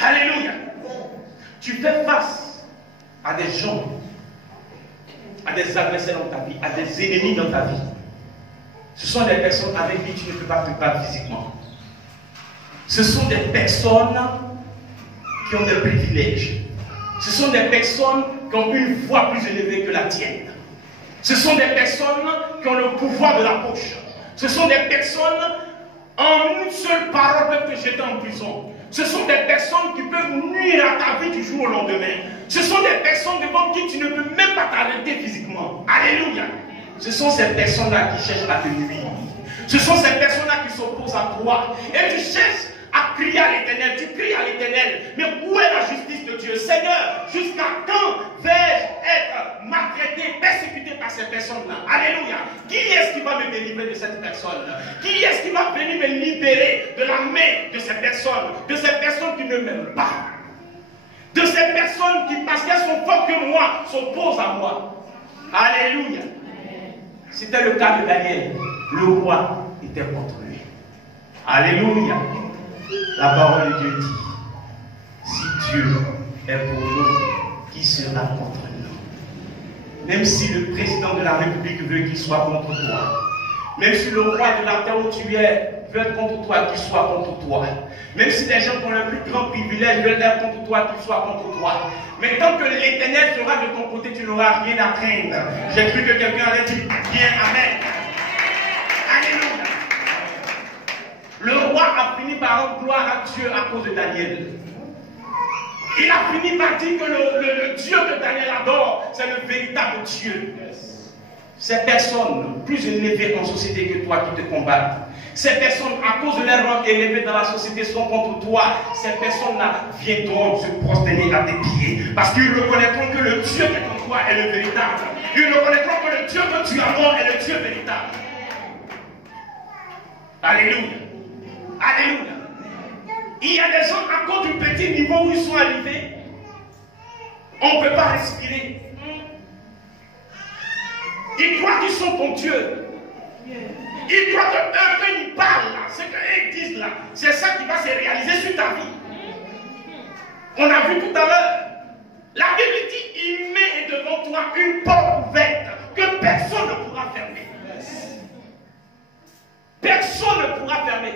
Alléluia. Tu fais face à des gens, à des adversaires dans ta vie, à des ennemis dans ta vie. Ce sont des personnes avec qui tu ne peux pas te battre physiquement. Ce sont des personnes qui ont des privilèges. Ce sont des personnes qui ont une voix plus élevée que la tienne. Ce sont des personnes qui ont le pouvoir de la bouche. Ce sont des personnes, en une seule parole, peuvent te jeter en prison. Ce sont des personnes qui peuvent nuire à ta vie du jour au lendemain. Ce sont des personnes devant qui tu ne peux même pas t'arrêter physiquement. Alléluia. Ce sont ces personnes-là qui cherchent à te nuire. Ce sont ces personnes-là qui s'opposent à toi. Et tu cherches à crier à l'Éternel. Tu cries à l'Éternel. Mais où est la justice de Dieu? Seigneur, jusqu'à quand vais-je être maltraité, persécuté par ces personnes-là? Alléluia. Qui est-ce qui va me délivrer de cette personne? Qui est-ce qui va venir me libérer de la main de ces personnes? De ces personnes qui ne m'aiment pas. De ces personnes qui, parce qu'elles sont fortes que moi, s'opposent à moi. Alléluia. C'était le cas de Daniel. Le roi était contre lui. Alléluia. La parole de Dieu dit, si Dieu est pour nous, qui sera contre nous? Même si le président de la République veut qu'il soit contre toi, même si le roi de la terre où tu es veut être contre toi, qu'il soit contre toi, même si les gens qui ont le plus grand privilège veulent être contre toi, qu'ils soient contre toi, mais tant que l'Éternel sera de ton côté, tu n'auras rien à craindre. J'ai cru que quelqu'un allait dire bien Amen. Alléluia. Le roi a fini par rendre gloire à Dieu à cause de Daniel. Il a fini par dire que le Dieu que Daniel adore, c'est le véritable Dieu. Ces personnes plus élevées en société que toi qui te combattent, ces personnes, à cause de leur rang élevé dans la société, sont contre toi. Ces personnes-là viendront se prosterner à tes pieds. Parce qu'ils reconnaîtront que le Dieu qui est en toi est le véritable. Ils reconnaîtront que le Dieu que tu adores est le Dieu véritable. Alléluia. Alléluia. Il y a des gens, à cause du petit niveau où ils sont arrivés, on ne peut pas respirer. Ils croient qu'ils sont ton Dieu. Ils croient que eux, quand ils parlent là, ce qu'ils disent là, c'est ça qui va se réaliser sur ta vie. On a vu tout à l'heure. La Bible dit, il met devant toi une porte ouverte que personne ne pourra fermer. Personne ne pourra fermer.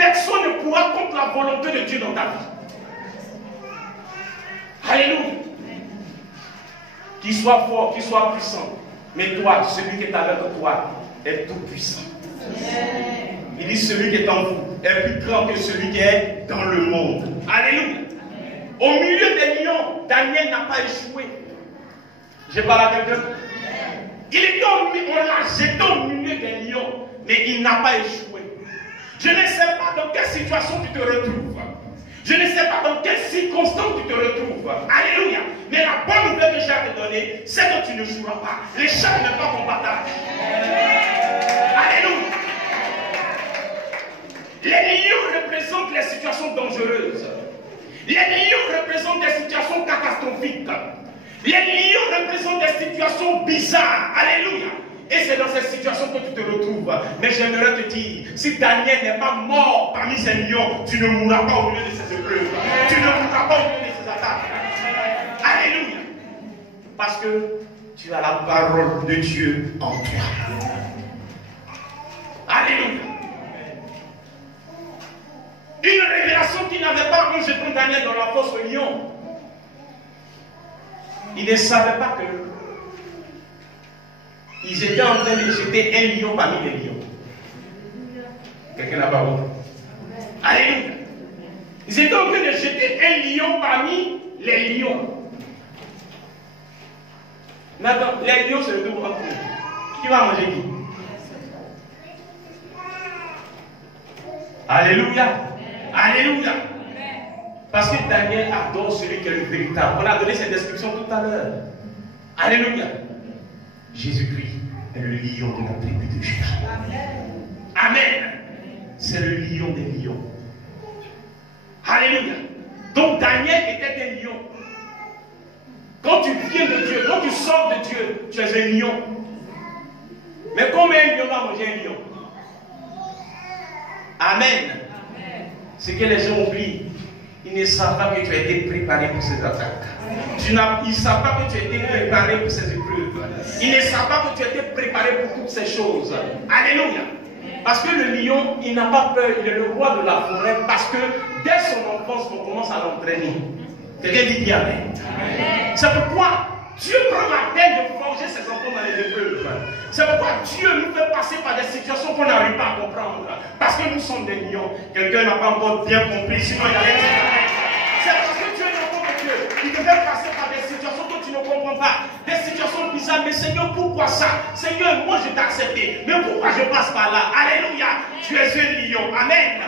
Personne ne pourra contre la volonté de Dieu dans ta vie. Alléluia. Qu'il soit fort, qu'il soit puissant. Mais toi, celui qui est avec toi, est tout puissant. Il dit celui qui est en vous est plus grand que celui qui est dans le monde. Alléluia. Au milieu des lions, Daniel n'a pas échoué. J'ai parlé à quelqu'un. On l'a jeté au milieu des lions, mais il n'a pas échoué. Je ne sais pas dans quelle situation tu te retrouves. Je ne sais pas dans quelle circonstance tu te retrouves. Alléluia. Mais la bonne nouvelle que j'ai à te donner, c'est que tu ne joueras pas. L'échec n'est pas ton bataille. Alléluia. Les lions représentent les situations dangereuses. Les lions représentent des situations catastrophiques. Les lions représentent des situations bizarres. Alléluia. Et c'est dans cette situation que tu te retrouves. Mais j'aimerais te dire, si Daniel n'est pas mort parmi ces lions, tu ne mourras pas au milieu de ces épreuves. Tu ne mourras pas au milieu de ces attaques. Alléluia. Parce que tu as la parole de Dieu en toi. Alléluia. Une révélation qu'il n'avait pas en jetant Daniel dans la fosse au lion. Il ne savait pas que ils étaient en train de jeter un lion parmi les lions. Quelqu'un n'a pas compris. Alléluia. Ils étaient en train de jeter un lion parmi les lions. Maintenant, les lions se retrouvent entre eux. Qui va manger qui? Alléluia. Alléluia. Parce que Daniel adore celui qui est le véritable. On a donné cette description tout à l'heure. Alléluia. Jésus-Christ est le lion de la tribu de Juda. Amen. C'est le lion des lions. Alléluia. Donc Daniel était un lion. Quand tu viens de Dieu, quand tu sors de Dieu, tu es un lion. Mais combien un lion va manger un lion? Amen. Ce que les gens oublient, ils ne savent pas que tu as été préparé pour ces attaques. Ils ne savent pas que tu as été préparé pour ces épreuves. Ils ne savent pas que tu as été préparé pour toutes ces choses. Alléluia. Parce que le lion, il n'a pas peur, il est le roi de la forêt. Parce que dès son enfance, on commence à l'entraîner. Quelqu'un dit bien amen. C'est pourquoi Dieu prend la peine de forger ses enfants dans les épreuves. C'est pourquoi Dieu nous fait passer par des situations qu'on n'arrive pas à comprendre. Parce que nous sommes des lions. Quelqu'un n'a pas encore bien compris, sinon il y a rien. C'est parce que Dieu est l'enfant de Dieu. Il devait passer par des situations que tu ne comprends pas. Des situations bizarres. Mais Seigneur, pourquoi ça? Seigneur, moi je t'ai accepté. Mais pourquoi je passe par là? Alléluia. Tu es un lion. Amen.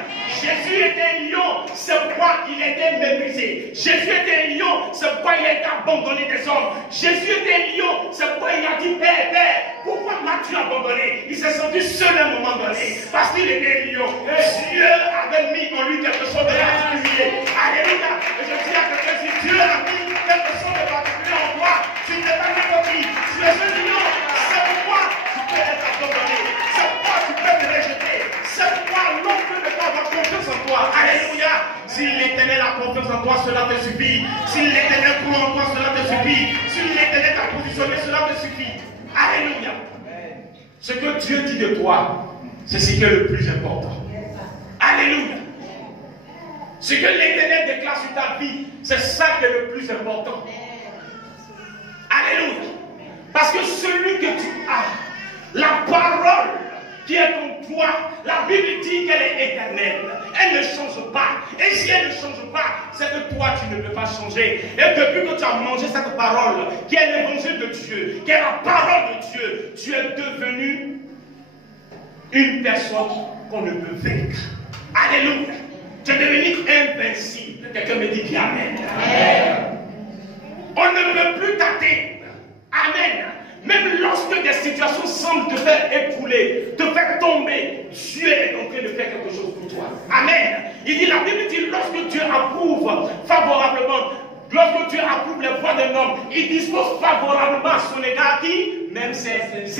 Jésus était un lion, c'est pourquoi il était méprisé. Jésus était un lion, c'est pourquoi il a été abandonné des hommes. Jésus était un lion, c'est pourquoi il a dit Père, Père, pourquoi m'as-tu abandonné? Il s'est senti seul à un moment donné, parce qu'il était un lion. Et Dieu avait mis en lui quelque chose de particulier. Alléluia. Et je dis à quelqu'un, si Dieu a mis quelque chose de particulier en toi, tu n'es pas compris. Tu es un lion, c'est pourquoi tu peux être abandonné. C'est pourquoi tu peux te rejeter. C'est pourquoi l'homme peut ne pas avoir confiance en toi. Alléluia. Si l'Éternel a confiance en toi, cela te suffit. Si l'Éternel croit en toi, cela te suffit. Si l'Éternel t'a positionné, cela te suffit. Alléluia. Ce que Dieu dit de toi, c'est ce qui est le plus important. Alléluia. Ce que l'Éternel déclare sur ta vie, c'est ça qui est le plus important. Alléluia. Parce que celui que tu as, la parole qui est en toi, la Bible dit qu'elle est éternelle. Elle ne change pas. Et si elle ne change pas, c'est que toi, tu ne peux pas changer. Et depuis que tu as mangé cette parole, qui est l'évangile de Dieu, qui est la parole de Dieu, tu es devenu une personne qu'on ne peut vaincre. Alléluia. Tu es devenu invincible. Quelqu'un me dit bien amen. Amen. On ne peut plus t'atteindre. Amen. Même lorsque des situations semblent te faire écrouler, te faire tomber, Dieu est en train de faire quelque chose pour toi. Amen. Il dit, la Bible dit, lorsque Dieu approuve favorablement, lorsque Dieu approuve les voies d'un homme, il dispose favorablement à son égard qui? Même ses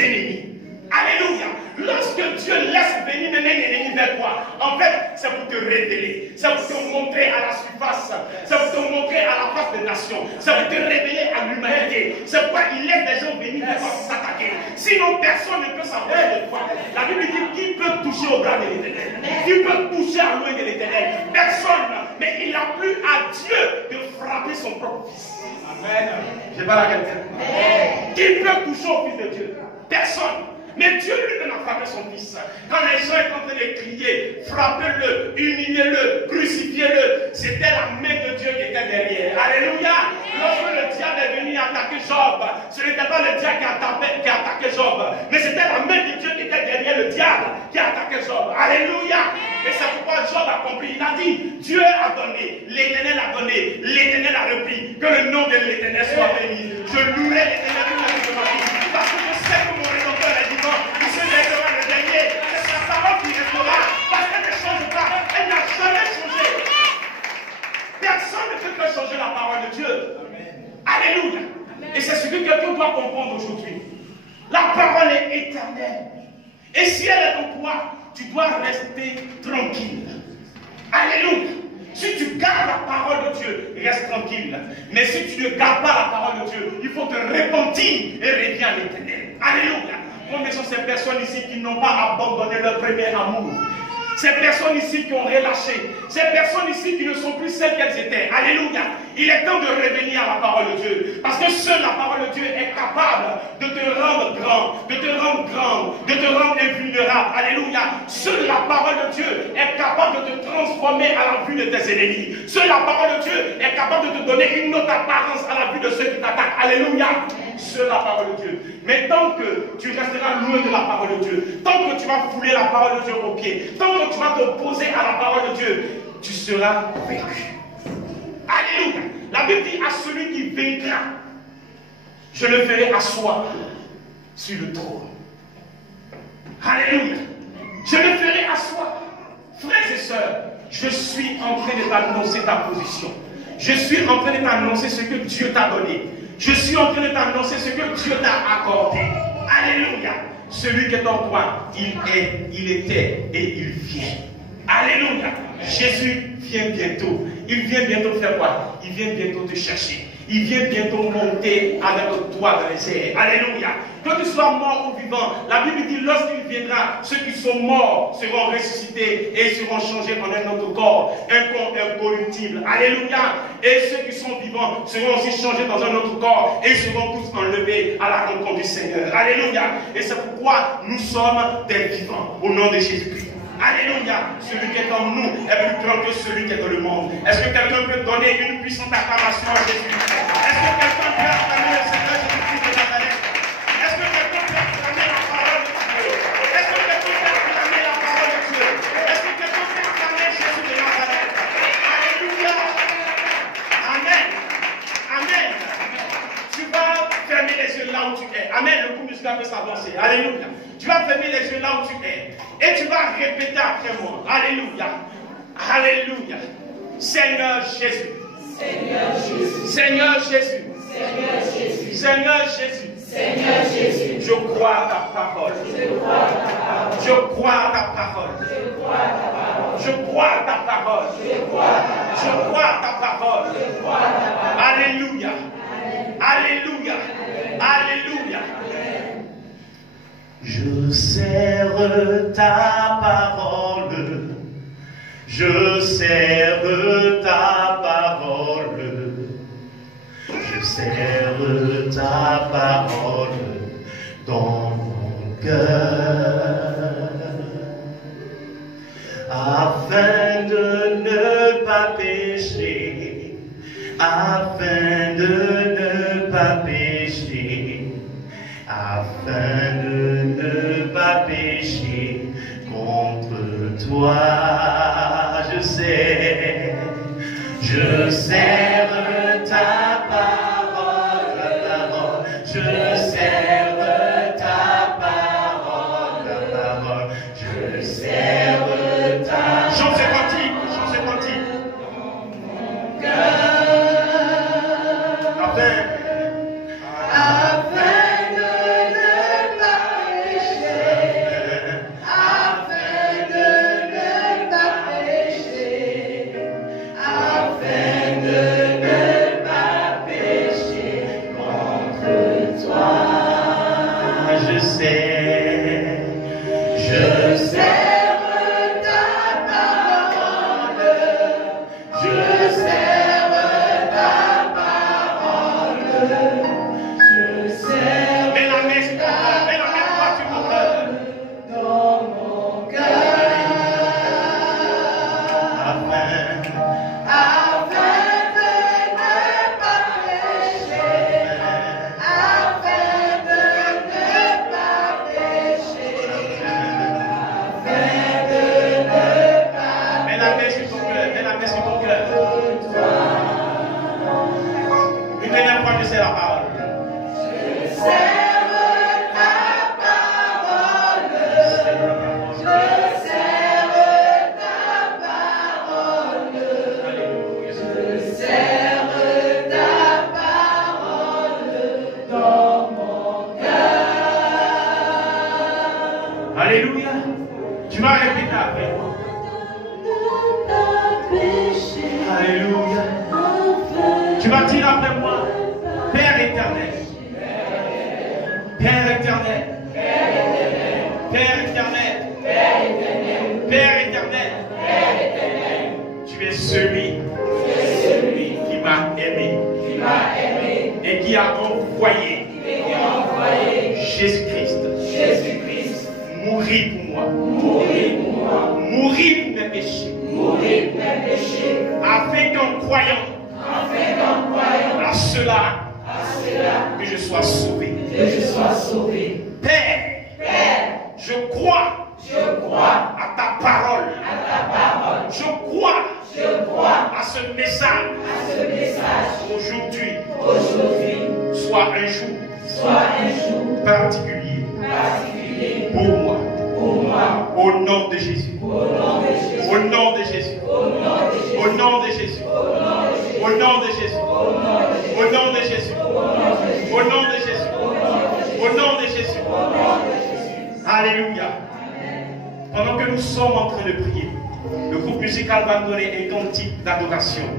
ennemis. Alléluia. Lorsque Dieu laisse venir un ennemi vers toi, en fait, c'est pour te révéler, c'est pour te montrer à la surface, c'est pour te montrer à la face des nations, c'est pour te révéler à l'humanité. C'est pourquoi il laisse des gens venir vers toi pour s'attaquer. Sinon, personne ne peut s'approcher de toi. La Bible dit qui peut toucher au bras de l'Éternel, qui peut toucher à l'oeil de l'Éternel. Personne. Mais il a plu à Dieu de frapper son propre fils. Amen. Je parle à quelqu'un. Qui peut toucher au fils de Dieu? Personne. Mais Dieu lui-même a frappé son fils. Quand les gens étaient en train de crier, frappez-le, humiliez-le, crucifiez-le, c'était la main de Dieu qui était derrière. Alléluia. Lorsque le diable est venu attaquer Job, ce n'était pas le diable qui a attaqué Job, mais c'était la main de Dieu qui était derrière le diable qui a attaqué Job. Alléluia. Et c'est pourquoi Job a compris. Il a dit, Dieu a donné, l'Éternel a donné, l'Éternel a repris. Que le nom de l'Éternel soit béni. Je louerai l'Éternel toute la vie de ma vie. Parce que je sais que mon Rédempteur est vivant. Il se lèvera le dernier. C'est sa parole qui restera. Parce qu'elle ne change pas. Elle n'a jamais changé. Personne ne peut que changer la parole de Dieu. Amen. Alléluia. Amen. Et c'est ce que quelqu'un doit comprendre aujourd'hui. La parole est éternelle. Et si elle est en toi, tu dois rester tranquille. Alléluia. Si tu gardes la parole de Dieu, reste tranquille. Mais si tu ne gardes pas la parole de Dieu, il faut te repentir et reviens à l'Éternel. Alléluia. Combien sont ces personnes ici qui n'ont pas abandonné leur premier amour? Ces personnes ici qui ont relâché, ces personnes ici qui ne sont plus celles qu'elles étaient. Alléluia. Il est temps de revenir à la parole de Dieu. Parce que seule la parole de Dieu est capable de te rendre grand, de te rendre grande, de te rendre invulnérable. Alléluia. Seule la parole de Dieu est capable de te transformer à la vue de tes ennemis. Seule la parole de Dieu est capable de te donner une autre apparence à la vue de ceux qui t'attaquent. Alléluia. Seule la parole de Dieu. Mais tant que tu resteras loin de la parole de Dieu, tant que tu vas fouler la parole de Dieu au pied, tant que tu vas t'opposer à la parole de Dieu, tu seras vaincu. Alléluia. La Bible dit à celui qui vaincra, je le ferai asseoir sur le trône. Alléluia. Je le ferai asseoir. Frères et sœurs, je suis en train de t'annoncer ta position. Je suis en train de t'annoncer ce que Dieu t'a donné. Je suis en train de t'annoncer ce que Dieu t'a accordé. Alléluia. Celui qui est en toi, il est, il était et il vient. Alléluia. Jésus vient bientôt. Il vient bientôt faire quoi? Il vient bientôt te chercher. Il vient bientôt monter avec toi dans les airs. Alléluia. Que tu sois mort ou vivant, la Bible dit lorsqu'il viendra, ceux qui sont morts seront ressuscités et seront changés en un autre corps, un corps incorruptible. Alléluia. Et ceux qui sont vivants seront aussi changés dans un autre corps et seront tous enlevés à la rencontre du Seigneur. Alléluia. Et c'est pourquoi nous sommes des vivants au nom de Jésus-Christ. Alléluia. Celui qui est en nous est plus grand que celui qui est dans le monde. Est-ce que quelqu'un peut donner une puissante acclamation à Jésus? Est-ce que quelqu'un peut acclamer le Seigneur Jésus-Christ de Nazareth? Est-ce que quelqu'un peut acclamer la parole de Dieu? Est-ce que quelqu'un peut acclamer la parole de Dieu? Est-ce que quelqu'un peut acclamer Jésus de Nazareth? Alléluia. Amen. Amen. Tu vas fermer les yeux là où tu es. Amen. Le coup musical peut s'avancer. Alléluia. Tu vas fermer les yeux là où tu es. Et tu vas répéter après moi. Alléluia. Alléluia. Seigneur Jésus. Seigneur Jésus. Seigneur Jésus. Seigneur Jésus. Seigneur Jésus. Seigneur Jésus. Je crois à ta parole. Je crois à ta parole. Je crois à ta parole. Je crois à ta parole. Je crois à ta parole. Je crois à ta parole. Je crois à ta parole. Alléluia. Alléluia. Alléluia. Je serre ta parole, je serre ta parole, je serre ta parole dans mon cœur, afin de ne pas pécher, afin de ne pas pécher, afin de ne pas pécher contre toi. Je serre ta parole, je serre ta parole, je serre ta. Chante ces cantiques, chante ces cantiques. Mon cœur, afin de ne pas pécher.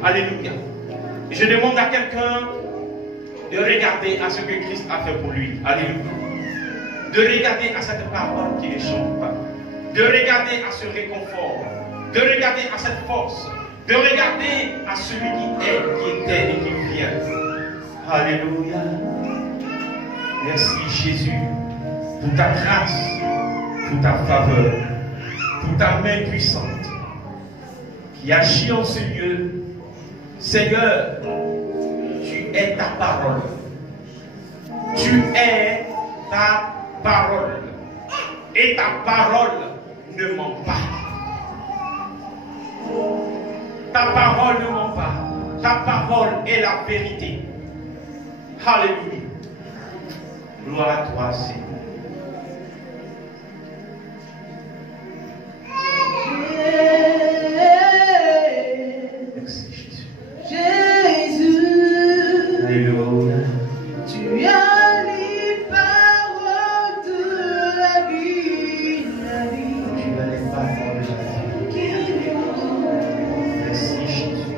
Alléluia. Et je demande à quelqu'un de regarder à ce que Christ a fait pour lui. Alléluia. De regarder à cette parole qui ne change pas. De regarder à ce réconfort. De regarder à cette force. De regarder à celui qui est, qui était et qui vient. Alléluia. Merci Jésus pour ta grâce, pour ta faveur, pour ta main puissante qui agit en ce lieu. Seigneur, tu es ta parole. Tu es ta parole. Et ta parole ne ment pas. Ta parole ne ment pas. Ta parole est la vérité. Alléluia. Gloire à toi, Seigneur. Merci Jésus. Jésus, Alléluia. tu as les paroles de la vie, la vie. Tu as les paroles de la vie. Qui nous Merci Jésus.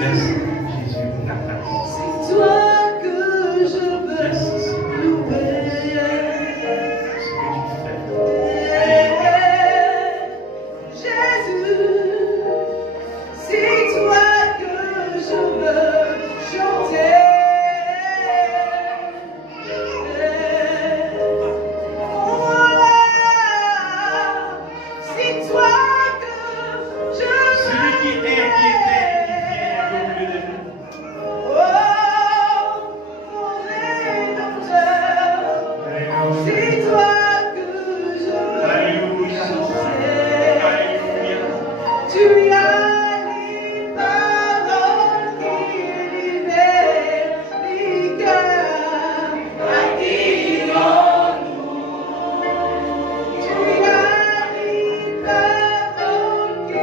Merci, Jésus. C'est toi que je veux louer. Jésus, c'est toi que je veux chanter. C'est toi que je veux. Celui qui est, qui était, qui vient au milieu de nous. Oh, mon Rédempteur, c'est toi que je veux Alléluia. chanter. Alléluia. Tu as les paroles qui libèrent les cœurs. Activons-nous. Tu as les paroles qui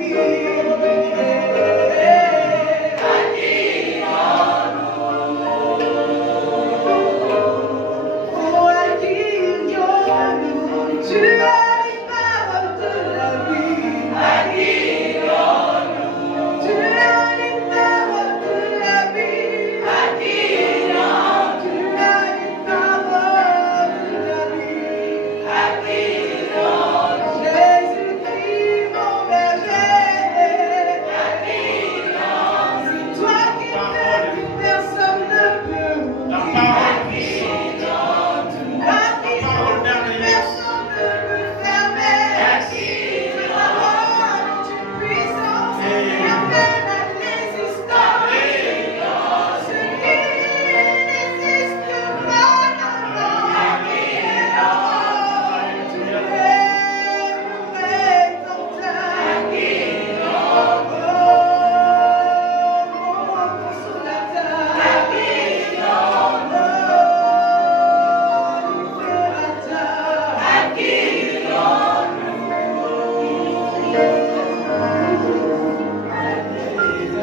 guérissent. Oh, activons-nous. Tu as les paroles de la vie. Activons-nous. Tu as les paroles de la vie. Activons-nous. Tu as les paroles de la vie. Activons-nous. Jésus-Christ, mon berger. Activons-nous. C'est toi qui m'aimes, personne ne peut. La parole puissante. Parole merveilleuse. Personne ne peut fermer. La parole est une puissance qui appelle à l'existence. Celui qui n'existe pas avant. Tu es mon rédempteur. Oh, mon consolateur.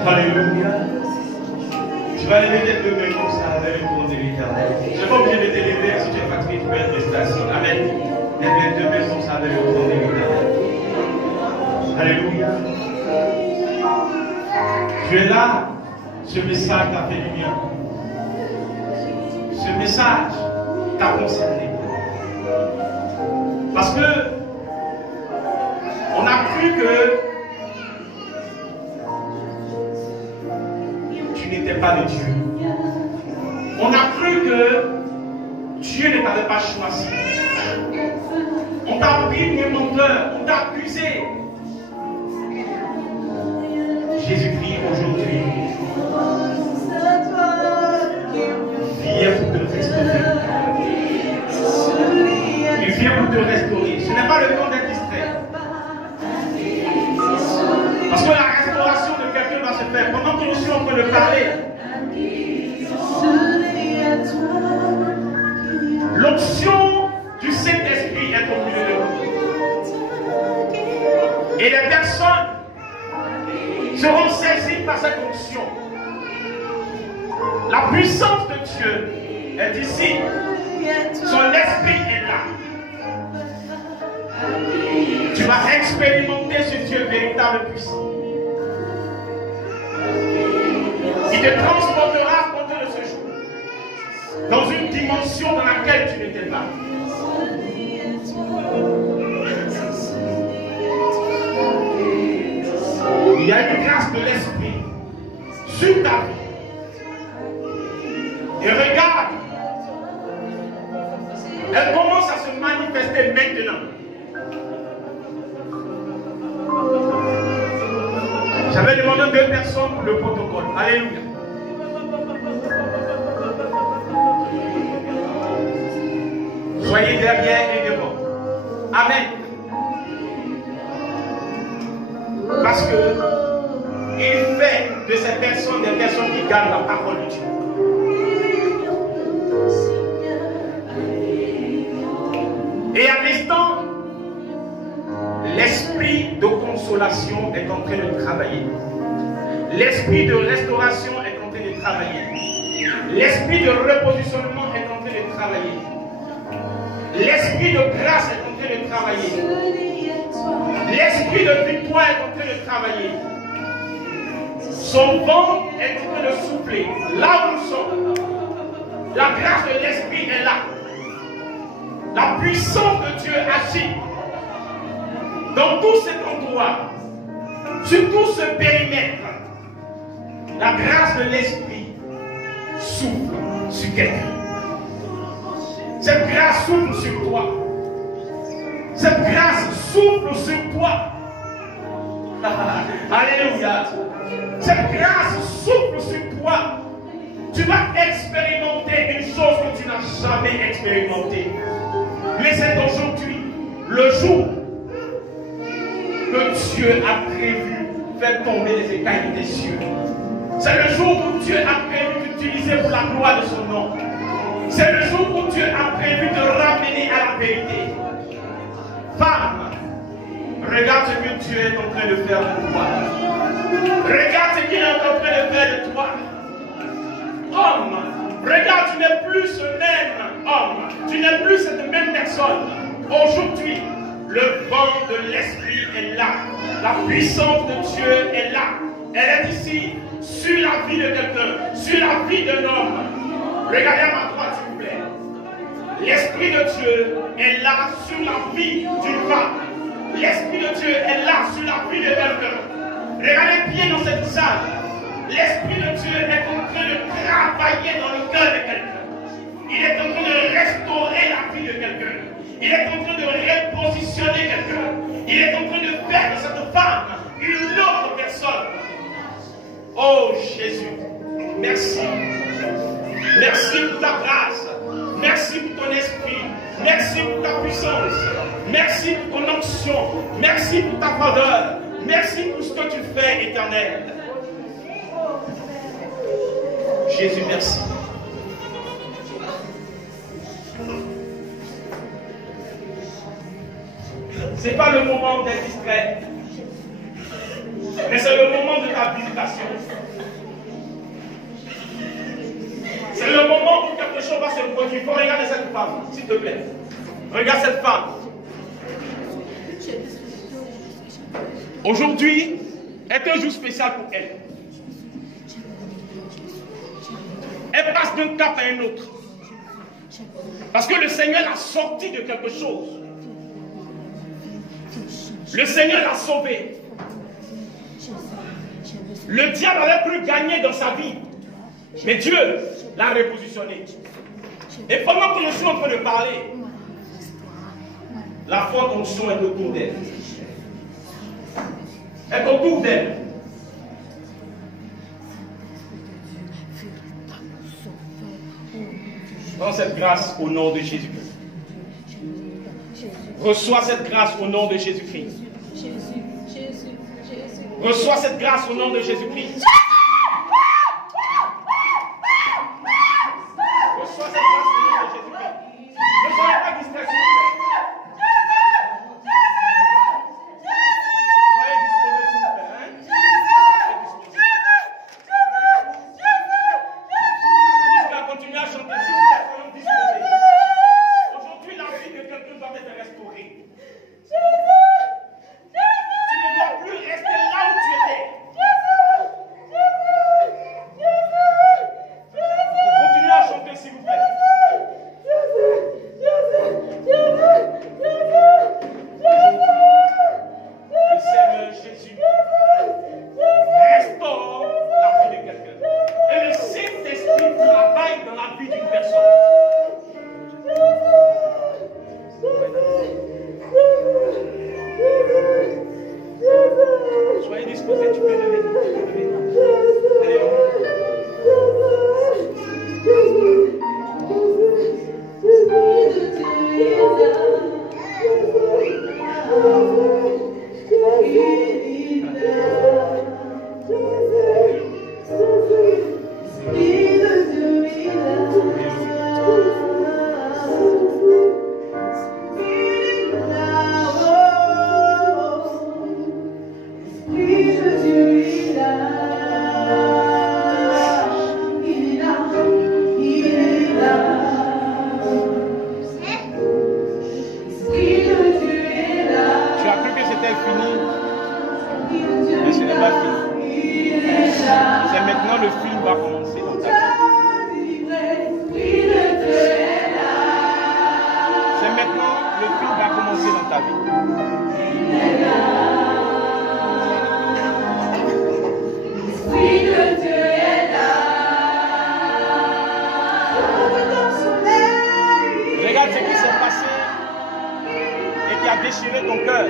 Alléluia. Tu vas lever tes deux mains comme ça avec le trône de l'Éternel. Je ne suis pas obligé de t'élever. Si tu es fatigué, tu peux être resté assis. Amen. Lève les deux mains comme ça avec le trône de l'Éternel. Alléluia. Tu es là. Ce message t'a fait du bien. Ce message t'a concerné. Parce que on a cru que tu n'étais pas de Dieu. On a cru que Dieu ne t'avait pas choisi. On t'a pris pour un menteur, on t'a accusé. Jésus-Christ aujourd'hui vient pour te restaurer. Il vient pour te restaurer. Ce n'est pas le temps d'être distrait. Parce que la restauration de quelqu'un doit se faire. Pendant que nous sommes en train de parler, l'onction du Saint-Esprit est au milieu de nous. Et les personnes seront saisies par cette onction. La puissance de Dieu est ici. Son esprit est là. Tu vas expérimenter ce Dieu véritable puissant. Il te transportera à compter de ce jour dans une dimension dans laquelle tu n'étais pas. Il y a une grâce de l'esprit sur ta vie. Et regarde, elle commence à se manifester maintenant. J'avais demandé 2 personnes pour le protocole. Alléluia. Soyez derrière et devant. Amen. Parce que il fait de ces personnes des personnes qui gardent la parole de Dieu. Et à l'instant, l'esprit de consolation est en train de travailler. L'esprit de restauration est en train de travailler. L'esprit de repositionnement est en train de travailler. L'esprit de grâce est en train de travailler. L'esprit de victoire est en train de travailler. Son vent est en train de souffler. Là où nous sommes, la grâce de l'Esprit est là. La puissance de Dieu agit dans tout cet endroit, sur tout ce périmètre. La grâce de l'Esprit souffle sur quelqu'un. Cette grâce souffle sur toi. Cette grâce souffle sur toi. Alléluia. Cette grâce souffle sur toi. Tu vas expérimenter une chose que tu n'as jamais expérimentée. Mais c'est aujourd'hui le jour que Dieu a prévu faire tomber les écailles des cieux. C'est le jour où Dieu a prévu d'utiliser pour la gloire de son nom. C'est le jour où Dieu a prévu de ramener à la vérité. Femme, regarde ce que Dieu est en train de faire pour toi. Regarde ce qu'il est en train de faire de toi. Homme, regarde, tu n'es plus ce même homme. Tu n'es plus cette même personne. Aujourd'hui, le vent de l'Esprit est là. La puissance de Dieu est là. Elle est ici, sur la vie de quelqu'un, sur la vie d'un homme. Regardez à ma droite, s'il vous plaît. L'Esprit de Dieu est là sur la vie d'une femme. L'Esprit de Dieu est là sur la vie de quelqu'un. Regardez bien dans cette salle. L'Esprit de Dieu est en train de travailler dans le cœur de quelqu'un. Il est en train de restaurer la vie de quelqu'un. Il est en train de repositionner quelqu'un. Il est en train de faire de cette femme une autre personne. Oh Jésus, merci. Merci pour ta grâce. Merci pour ton esprit. Merci pour ta puissance. Merci pour ton onction. Merci pour ta faveur. Merci pour ce que tu fais, Éternel. Jésus, merci. Ce n'est pas le moment d'être distrait, mais c'est le moment de ta visitation. C'est le moment où quelque chose va se produire. Il faut regarder cette femme, s'il te plaît. Regarde cette femme. Aujourd'hui est un jour spécial pour elle. Elle passe d'un cap à un autre. Parce que le Seigneur l'a sortie de quelque chose. Le Seigneur l'a sauvée. Le diable avait pu gagner dans sa vie. Mais Dieu l'a repositionné. Et pendant que nous sommes en train de parler, la forte onction est autour d'elle. Elle est autour d'elle. Prends cette grâce au nom de Jésus-Christ. Reçois cette grâce au nom de Jésus-Christ. Reçois cette grâce au nom de Jésus-Christ. Reçois cette grâce au nom de Jésus-Christ. Ne soyez pas distrait, s'il vous plaît. Soyez disposés, s'il vous plaît. Soyez disposés. Vous allez continuer à chanter, s'il vous plaît. Soyons disposés. Aujourd'hui, la vie de quelqu'un doit être restaurée. Tu ne dois plus rester là où tu étais. Continuez à chanter, s'il vous plaît. Le Seigneur Jésus restaure la vie de quelqu'un. Et le Saint-Esprit travaille dans la vie d'une personne. Soyez disposés, tu peux lever. Tu as cru que c'était fini, mais ce n'est pas fini. maintenant le film va commencer dans ta vie. C'est maintenant le film va commencer dans ta vie. Regarde ce qui s'est passé et qui a déchiré ton cœur.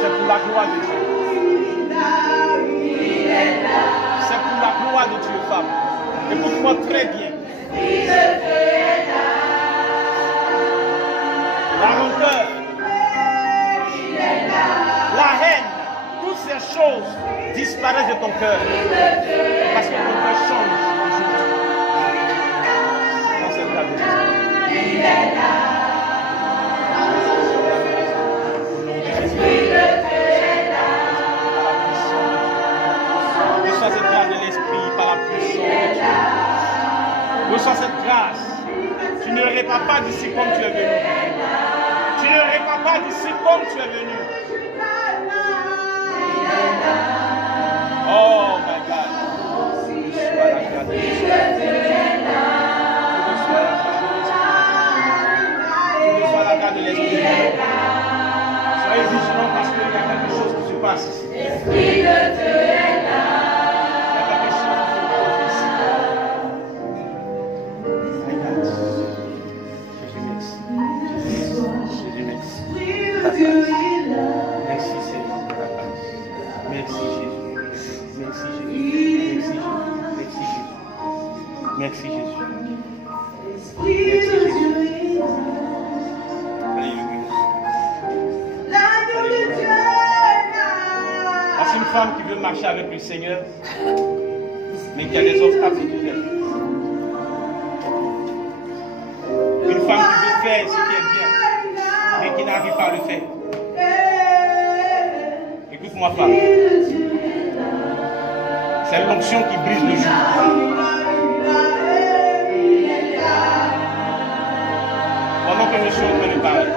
C'est pour la gloire de Dieu. C'est pour la gloire de Dieu, femme. Écoute-moi très bien. La rancœur, la haine, toutes ces choses disparaissent de ton cœur. Parce que ton cœur change aujourd'hui. Dans cette grâce de Dieu. Reçois cette grâce de l'Esprit par la puissance de Dieu. Reçois cette grâce. Tu ne répars pas d'ici comme tu es venu. Tu ne répars pas d'ici comme tu es venu. Oh my God. Reçois la grâce de l'Esprit. Reçois la grâce de l'Esprit. Soyez vigilants parce qu'il y a quelque chose qui se passe ici. L'Esprit de Dieu est là. Il y a quelque chose qui se passe ici. Regarde. Jésus, merci. Jésus, merci. Merci Seigneur pour la grâce. Merci Jésus. Merci Jésus. Merci Jésus. Merci Jésus. Merci Jésus. Alléluia. Voici une femme qui veut marcher avec le Seigneur, mais qui a des obstacles autour d'elle. Une femme qui veut faire ce qui est bien, mais qui n'arrive pas à le faire. Écoute-moi, femme. C'est l'onction qui brise le joug. Pendant que je suis en train de parler.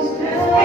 Gloire.